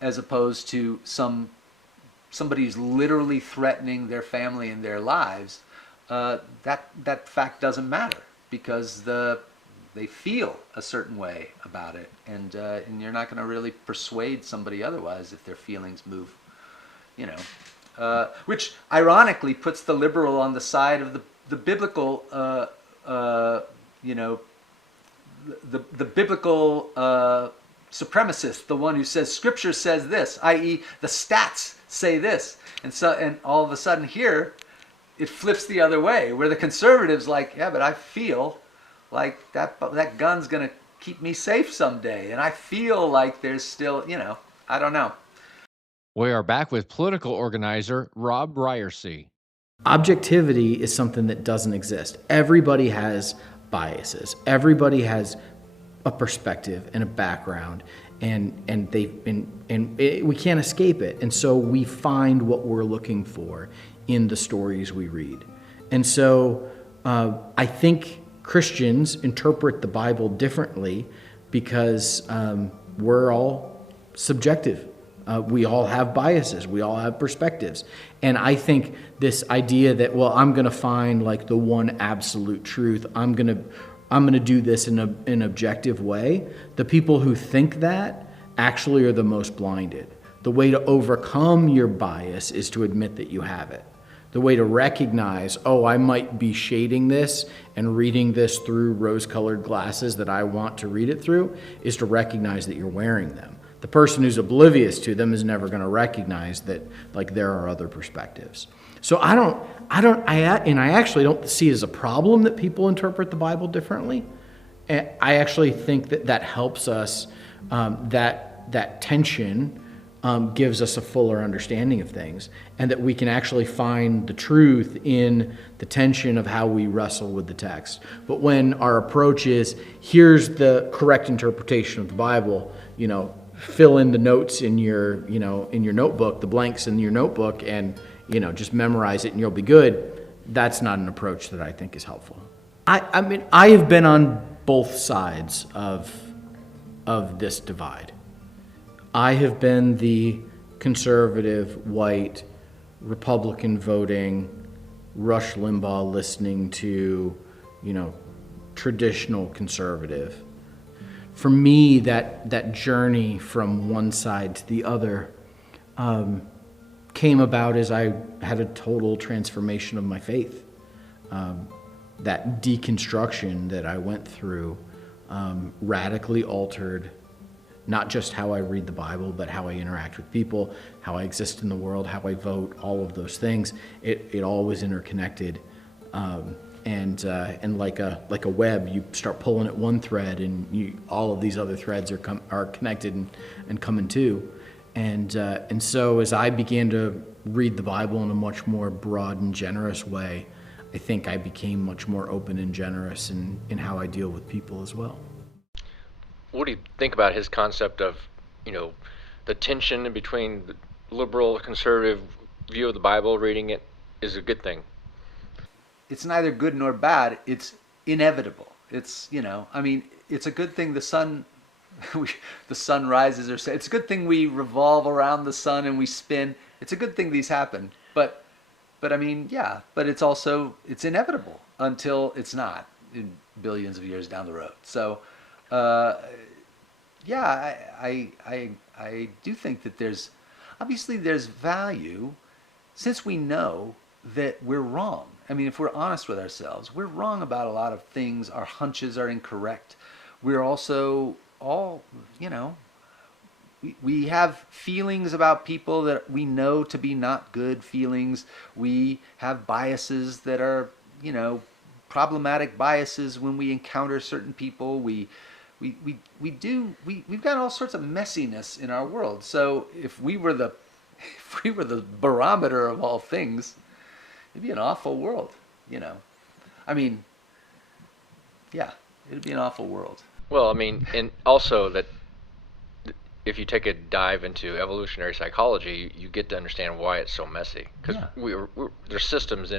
as opposed to somebody who's literally threatening their family and their lives, that fact doesn't matter, because they feel a certain way about it, and you're not going to really persuade somebody otherwise if their feelings move, which ironically puts the liberal on the side of the biblical, the biblical supremacist, the one who says Scripture says this, i.e., the stats say this, and all of a sudden here, it flips the other way, where the conservative's like, yeah, but I feel like that gun's gonna keep me safe someday, and I feel like there's still, I don't know. We are back with political organizer Rob Ryersey. Objectivity is something that doesn't exist. Everybody has biases. Everybody has a perspective and a background, and we can't escape it. And so we find what we're looking for in the stories we read. And so I think Christians interpret the Bible differently because we're all subjective. We all have biases. We all have perspectives. And I think this idea that, well, I'm going to find like the one absolute truth, I'm going to do this in an objective way. The people who think that actually are the most blinded. The way to overcome your bias is to admit that you have it. The way to recognize, oh, I might be shading this and reading this through rose-colored glasses that I want to read it through, is to recognize that you're wearing them. The person who's oblivious to them is never going to recognize that, like, there are other perspectives. So I actually don't see it as a problem that people interpret the Bible differently. I actually think that helps us, that tension gives us a fuller understanding of things, and that we can actually find the truth in the tension of how we wrestle with the text. But when our approach is, here's the correct interpretation of the Bible, fill in the notes in your notebook, the blanks in your notebook, and just memorize it and you'll be good, that's not an approach that I think is helpful. I mean, I have been on both sides of this divide. I have been the conservative, white, Republican voting, Rush Limbaugh listening to, traditional conservative. For me, that journey from one side to the other came about as I had a total transformation of my faith. That deconstruction that I went through radically altered not just how I read the Bible, but how I interact with people, how I exist in the world, how I vote, all of those things. It all was interconnected. And like a web, you start pulling at one thread, and all of these other threads are connected and coming too. And so as I began to read the Bible in a much more broad and generous way, I think I became much more open and generous in how I deal with people as well. What do you think about his concept of, the tension between the liberal, conservative view of the Bible, reading it is a good thing? it's neither good nor bad. It's inevitable. It's, I mean, it's a good thing the sun rises or sets. It's a good thing we revolve around the sun and we spin. It's a good thing these happen. But I mean, yeah, but it's also, it's inevitable until it's not in billions of years down the road. So, yeah, I do think that there's value, since we know that we're wrong. I mean, if we're honest with ourselves, we're wrong about a lot of things. Our hunches are incorrect. We're also all, we have feelings about people that we know to be not good feelings. We have biases that are, problematic biases when we encounter certain people. We've got all sorts of messiness in our world. So if we were the barometer of all things, it'd be an awful world, I mean, yeah, it'd be an awful world. Well, I mean, and also that if you take a dive into evolutionary psychology, you get to understand why it's so messy. Because there's systems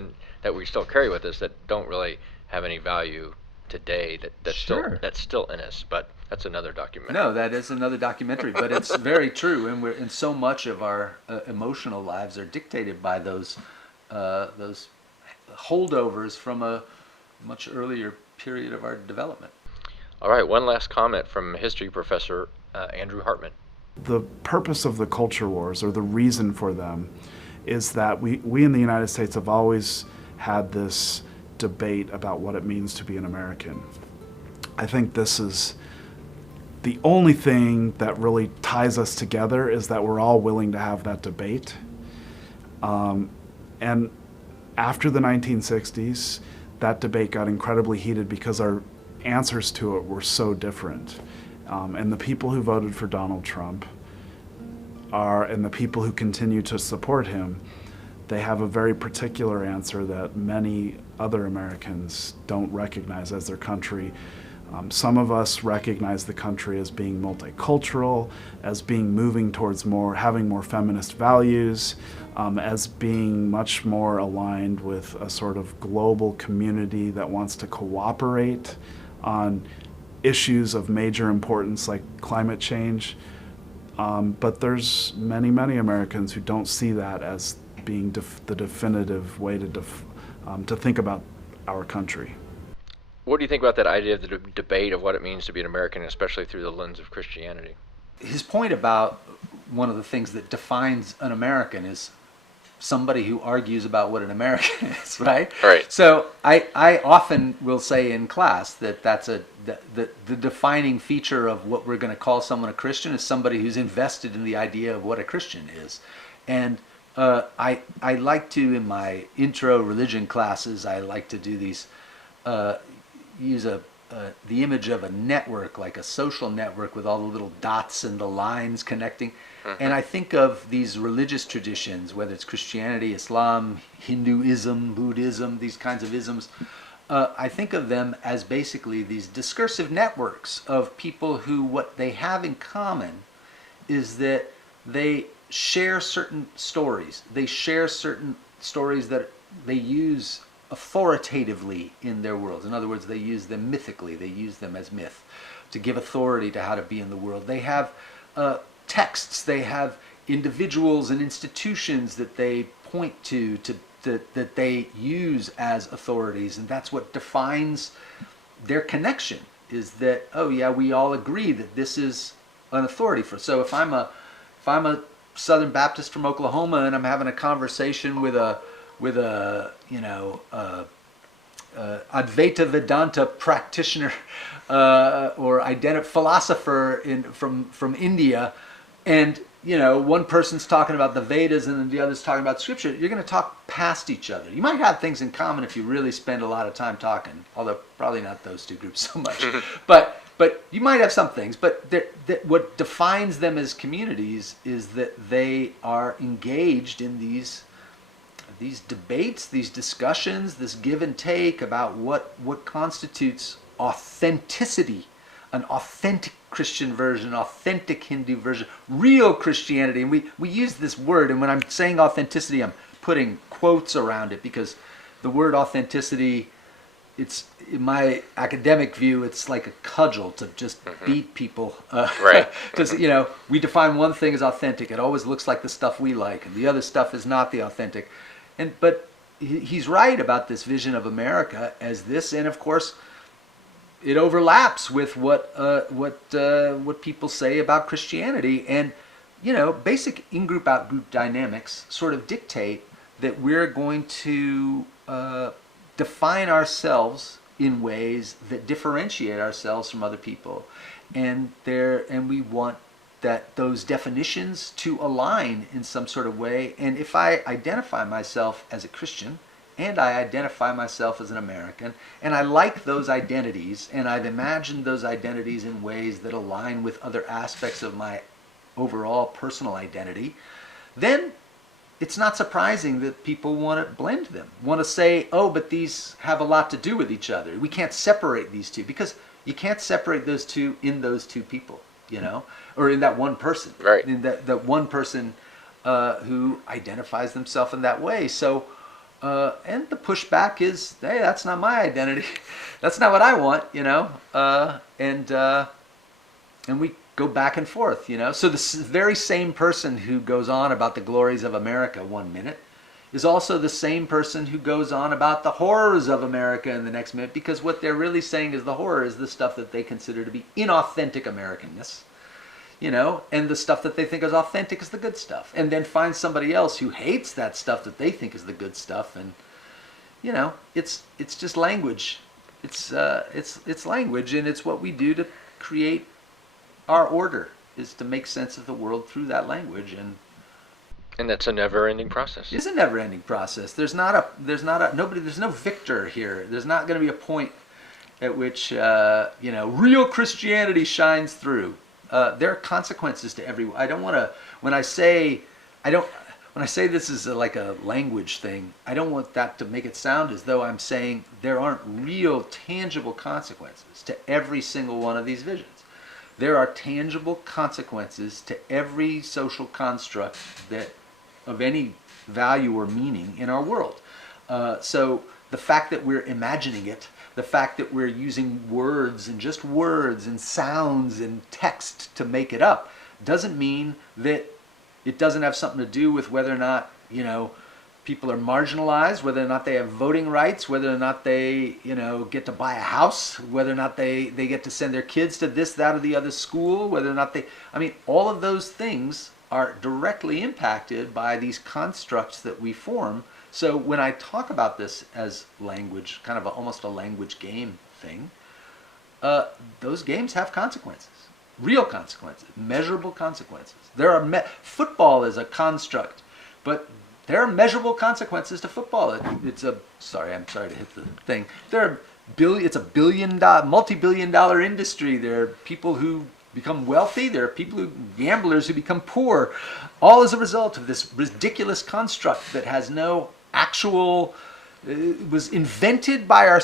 that we still carry with us that don't really have any value today. That's still in us. But that's another documentary. No, that is another documentary. But it's very true, and so much of our emotional lives are dictated by those holdovers from a much earlier period of our development. All right, one last comment from history professor Andrew Hartman. The purpose of the culture wars, or the reason for them, is that we in the United States have always had this debate about what it means to be an American. I think this is the only thing that really ties us together, is that we're all willing to have that debate. And after the 1960s, that debate got incredibly heated because our answers to it were so different. And the people who voted for Donald Trump and the people who continue to support him, they have a very particular answer that many other Americans don't recognize as their country. Some of us recognize the country as being multicultural, as being moving towards having more feminist values, as being much more aligned with a sort of global community that wants to cooperate on issues of major importance like climate change. But there's many, many Americans who don't see that as being the definitive way to think about our country. What do you think about that idea of the debate of what it means to be an American, especially through the lens of Christianity? His point about one of the things that defines an American is somebody who argues about what an American is, right? Right. So I often will say in class that the defining feature of what we're going to call someone a Christian is somebody who's invested in the idea of what a Christian is. And I like to, in my intro religion classes, I like to do these, use the image of a network, like a social network with all the little dots and the lines connecting. And I think of these religious traditions, whether it's Christianity, Islam, Hinduism, Buddhism, these kinds of isms. I think of them as basically these discursive networks of people who, what they have in common is that they share certain stories. They share certain stories that they use authoritatively in their worlds. In other words, they use them mythically. They use them as myth to give authority to how to be in the world. They have texts. They have individuals and institutions that they point to that they use as authorities, and that's what defines their connection. Is that, oh yeah, we all agree that this is an authority for. So if I'm a Southern Baptist from Oklahoma and I'm having a conversation with a Advaita Vedanta practitioner or philosopher from India, and one person's talking about the Vedas and the other's talking about Scripture, you're going to talk past each other. You might have things in common if you really spend a lot of time talking, although probably not those two groups so much. But you might have some things. But what defines them as communities is that they are engaged in these debates, these discussions, this give and take about what constitutes authenticity, an authentic Christian version, authentic Hindu version, real Christianity. And we use this word, and when I'm saying authenticity, I'm putting quotes around it because the word authenticity, it's, in my academic view, it's like a cudgel to just beat people. Right. Because, we define one thing as authentic. It always looks like the stuff we like, and the other stuff is not the authentic. But he's right about this vision of America as this, and of course, it overlaps with what people say about Christianity. And, basic in-group, out-group dynamics sort of dictate that we're going to define ourselves in ways that differentiate ourselves from other people, and we want that those definitions to align in some sort of way. And if I identify myself as a Christian, and I identify myself as an American, and I like those identities, and I've imagined those identities in ways that align with other aspects of my overall personal identity, then it's not surprising that people want to blend them, want to say, oh, but these have a lot to do with each other. We can't separate these two, because you can't separate those two in those two people, or in that one person. Right. In that one person who identifies themselves in that way. So, and the pushback is, hey, that's not my identity. That's not what I want, and we go back and forth, So this very same person who goes on about the glories of America one minute is also the same person who goes on about the horrors of America in the next minute, because what they're really saying is the horror is the stuff that they consider to be inauthentic Americanness, and the stuff that they think is authentic is the good stuff. And then find somebody else who hates that stuff that they think is the good stuff, and it's just language. It's language, and it's what we do to create our order, is to make sense of the world through that language, and that's a never-ending process. It's a never-ending process. There's no victor here. There's not going to be a point at which real Christianity shines through. There are consequences to every. I don't want to. When I say this is like a language thing, I don't want that to make it sound as though I'm saying there aren't real, tangible consequences to every single one of these visions. There are tangible consequences to every social construct that of any value or meaning in our world. So the fact that we're imagining it, the fact that we're using words and just words and sounds and text to make it up, doesn't mean that it doesn't have something to do with whether or not, people are marginalized, whether or not they have voting rights, whether or not they, get to buy a house, whether or not they get to send their kids to this, that, or the other school, whether or not all of those things are directly impacted by these constructs that we form. So when I talk about this as language, kind of almost a language game thing, those games have consequences, real consequences, measurable consequences. Football is a construct, but there are measurable consequences to football. I'm sorry to hit the thing. It's a multi-billion-dollar industry. There are people who become wealthy. There are gamblers who become poor, all as a result of this ridiculous construct that has no actual. It was invented by our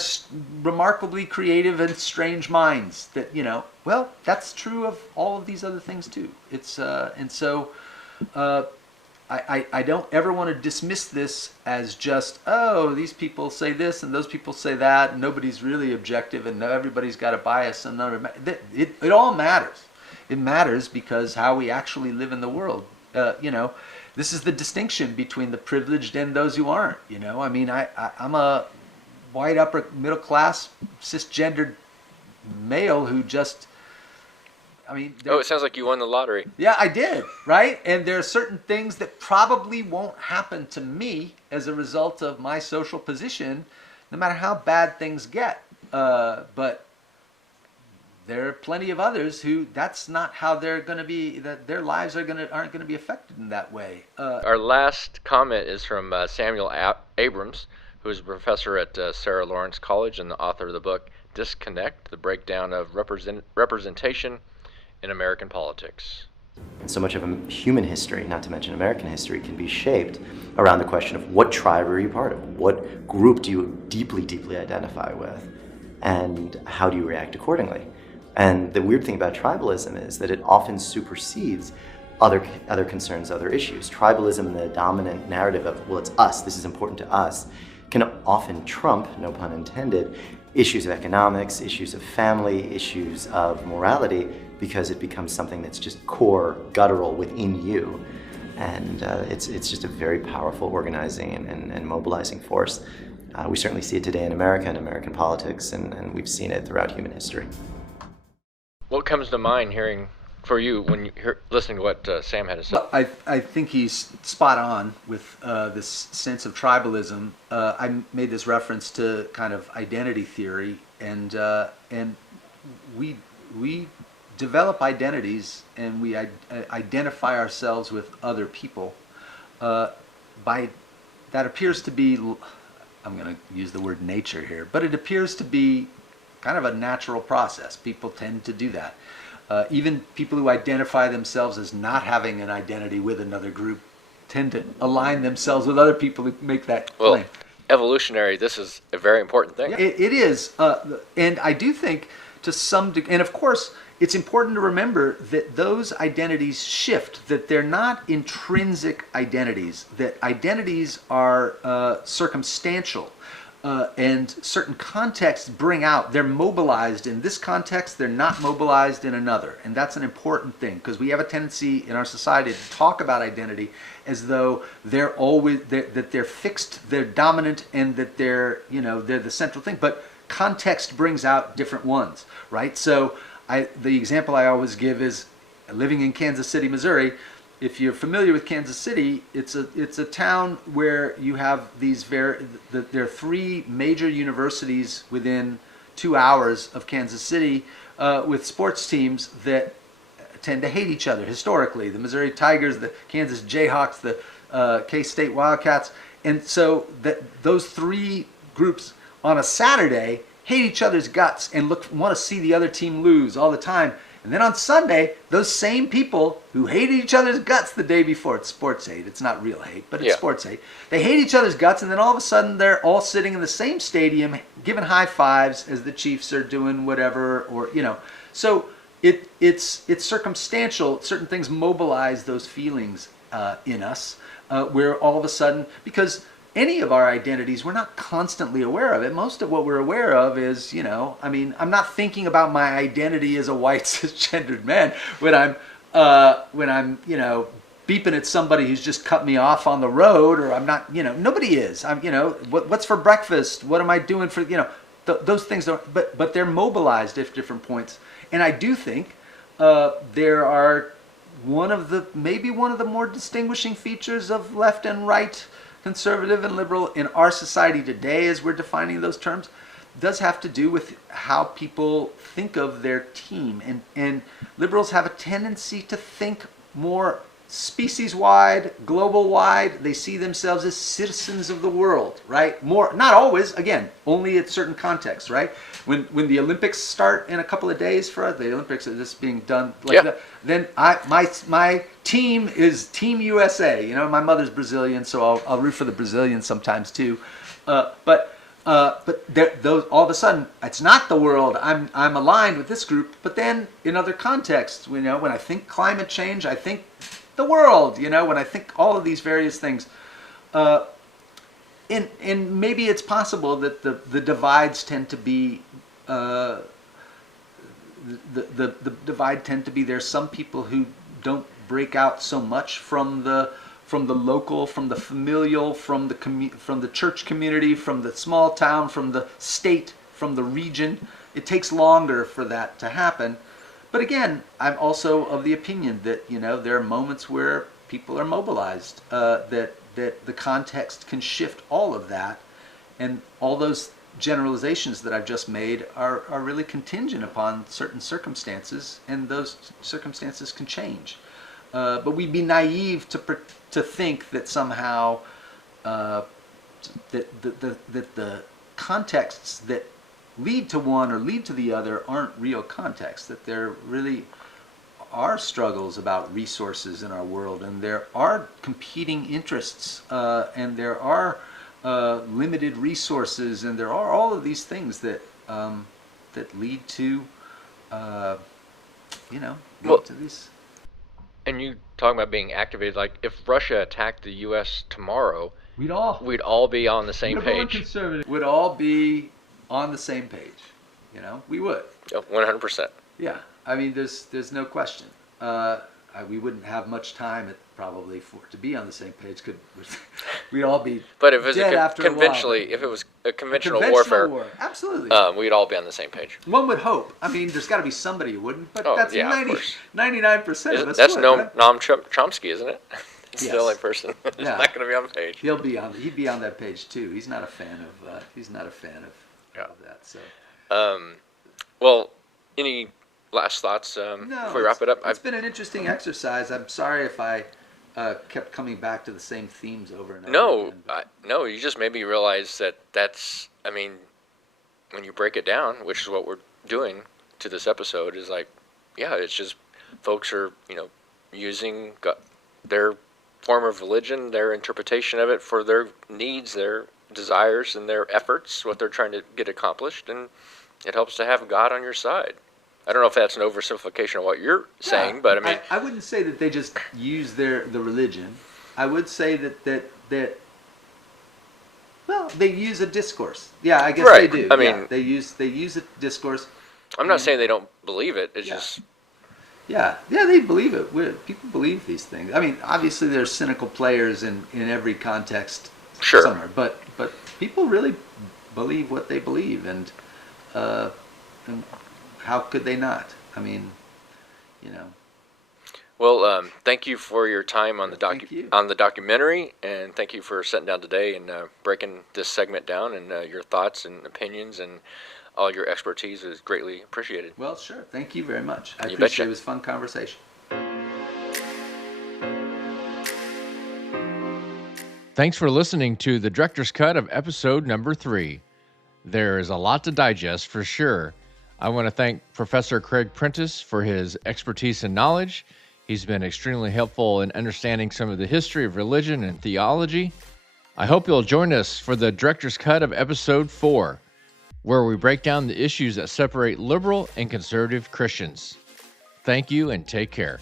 remarkably creative and strange minds. That that's true of all of these other things too. I don't ever want to dismiss this as just, oh, these people say this and those people say that, and nobody's really objective, and everybody's got a bias, and it all matters. It matters because how we actually live in the world. This is the distinction between the privileged and those who aren't. I'm a white upper middle class cisgendered male who just. It sounds like you won the lottery. Yeah, I did, right? And there are certain things that probably won't happen to me as a result of my social position, no matter how bad things get. But there are plenty of others who that's not how they're going to be. That their lives aren't going to be affected in that way. Our last comment is from Samuel Abrams, who is a professor at Sarah Lawrence College and the author of the book Disconnect: The Breakdown of Representation in American Politics. So much of human history, not to mention American history, can be shaped around the question of what tribe are you part of? What group do you deeply, deeply identify with? And how do you react accordingly? And the weird thing about tribalism is that it often supersedes other concerns, other issues. Tribalism and the dominant narrative of, well, it's us, this is important to us, can often trump, no pun intended, issues of economics, issues of family, issues of morality, because it becomes something that's just core, guttural within you. And it's just a very powerful organizing and mobilizing force. We certainly see it today in America and American politics, and we've seen it throughout human history. What comes to mind hearing for you when you're listening to what Sam had to say? I think he's spot on with this sense of tribalism. I made this reference to kind of identity theory, and we develop identities, and we identify ourselves with other people. By that appears to be, I'm going to use the word nature here, but it appears to be kind of a natural process. People tend to do that. Even people who identify themselves as not having an identity with another group tend to align themselves with other people who make that claim. Well, evolutionary, this is a very important thing. It is. And I do think to some degree, and of course, it's important to remember that those identities shift, that they're not intrinsic identities, that identities are circumstantial. And certain contexts bring out, they're mobilized in this context, they're not mobilized in another. And that's an important thing, because we have a tendency in our society to talk about identity as though they're always, that they're fixed, they're dominant, and that they're the central thing. But context brings out different ones, right? So the example I always give is living in Kansas City, Missouri. If you're familiar with Kansas City, it's a town where you have these there are three major universities within 2 hours of Kansas City, with sports teams that tend to hate each other historically. The Missouri Tigers, the Kansas Jayhawks, the K-State Wildcats, and so those three groups on a Saturday hate each other's guts and want to see the other team lose all the time. And then on Sunday, those same people who hated each other's guts the day before, it's sports hate, it's not real hate, but it's sports hate. They hate each other's guts, and then all of a sudden they're all sitting in the same stadium giving high fives as the Chiefs are doing whatever, or So it's circumstantial. Certain things mobilize those feelings in us, where all of a sudden, because any of our identities, we're not constantly aware of it. Most of what we're aware of is, I'm not thinking about my identity as a white cisgendered man when I'm beeping at somebody who's just cut me off on the road, or I'm not, nobody is. What's for breakfast? What am I doing for, those things don't, but they're mobilized at different points. And I do think there are maybe one of the more distinguishing features of left and right, conservative and liberal in our society today, as we're defining those terms, does have to do with how people think of their team. And liberals have a tendency to think more species-wide, global-wide. They see themselves as citizens of the world, right? More, not always, again, only at certain contexts, right? When the Olympics start in a couple of days for us, the Olympics are just being done like that, then my team is Team USA. My mother's Brazilian, so I'll root for the Brazilians sometimes too. But those, all of a sudden, it's not the world. I'm aligned with this group. But then in other contexts, when I think climate change, I think the world. When I think all of these various things. And maybe it's possible that the divides tend to be the divide tend to be there's some people who don't break out so much from the local, from the familial, from the church community, from the small town, from the state, from the region. It takes longer for that to happen. But again, I'm also of the opinion that there are moments where people are mobilized, that the context can shift all of that, and all those generalizations that I've just made are really contingent upon certain circumstances, and those circumstances can change. But we'd be naive to think that somehow that the contexts that lead to one or lead to the other aren't real contexts, that there really are struggles about resources in our world, and there are competing interests, and there are limited resources, and there are all of these things that lead to to these. And you talking about being activated, like if Russia attacked the U.S. tomorrow, We'd all be on the same liberal and page. conservative would all be on the same page. We would. 100%. Yeah, I mean, there's no question. We wouldn't have much time probably to be on the same page. We'd all be But if it was dead after conventionally, a while. if it was a conventional Conventional warfare, war, absolutely. we'd all be on the same page. One would hope. I mean, there's got to be somebody who wouldn't, but Oh, that's yeah, of course. 99% of us That's would, right? Noam Chomsky, isn't it? He's Yes. the only person who's Yeah. not going to be on the page. He'd be on that page too. He's not a fan of that. So Well, any last thoughts before we wrap it up? It's been an interesting exercise. I'm sorry if I kept coming back to the same themes over and over again. No, you just made me realize that's, I mean, when you break it down, which is what we're doing to this episode, is like, yeah, it's just folks are, using their form of religion, their interpretation of it for their needs, their desires, and their efforts, what they're trying to get accomplished, and it helps to have God on your side. I don't know if that's an oversimplification of what you're saying, but I mean, I wouldn't say that they just use the religion. I would say that well, they use a discourse. Yeah, I guess Right. they do. I mean, they use a discourse. I'm not saying they don't believe it. It's just Yeah, they believe it. People believe these things. I mean, obviously there's cynical players in every context Sure. somewhere, but people really believe what they believe, and how could they not? I mean, Well, thank you for your time on Thank you. on the documentary, and thank you for sitting down today and breaking this segment down, and your thoughts and opinions and all your expertise is greatly appreciated. Well, sure. Thank you very much. I You appreciate betcha. it. It was a fun conversation. Thanks for listening to the Director's Cut of episode number 3. There is a lot to digest for sure. I want to thank Professor Craig Prentiss for his expertise and knowledge. He's been extremely helpful in understanding some of the history of religion and theology. I hope you'll join us for the Director's Cut of episode 4, where we break down the issues that separate liberal and conservative Christians. Thank you and take care.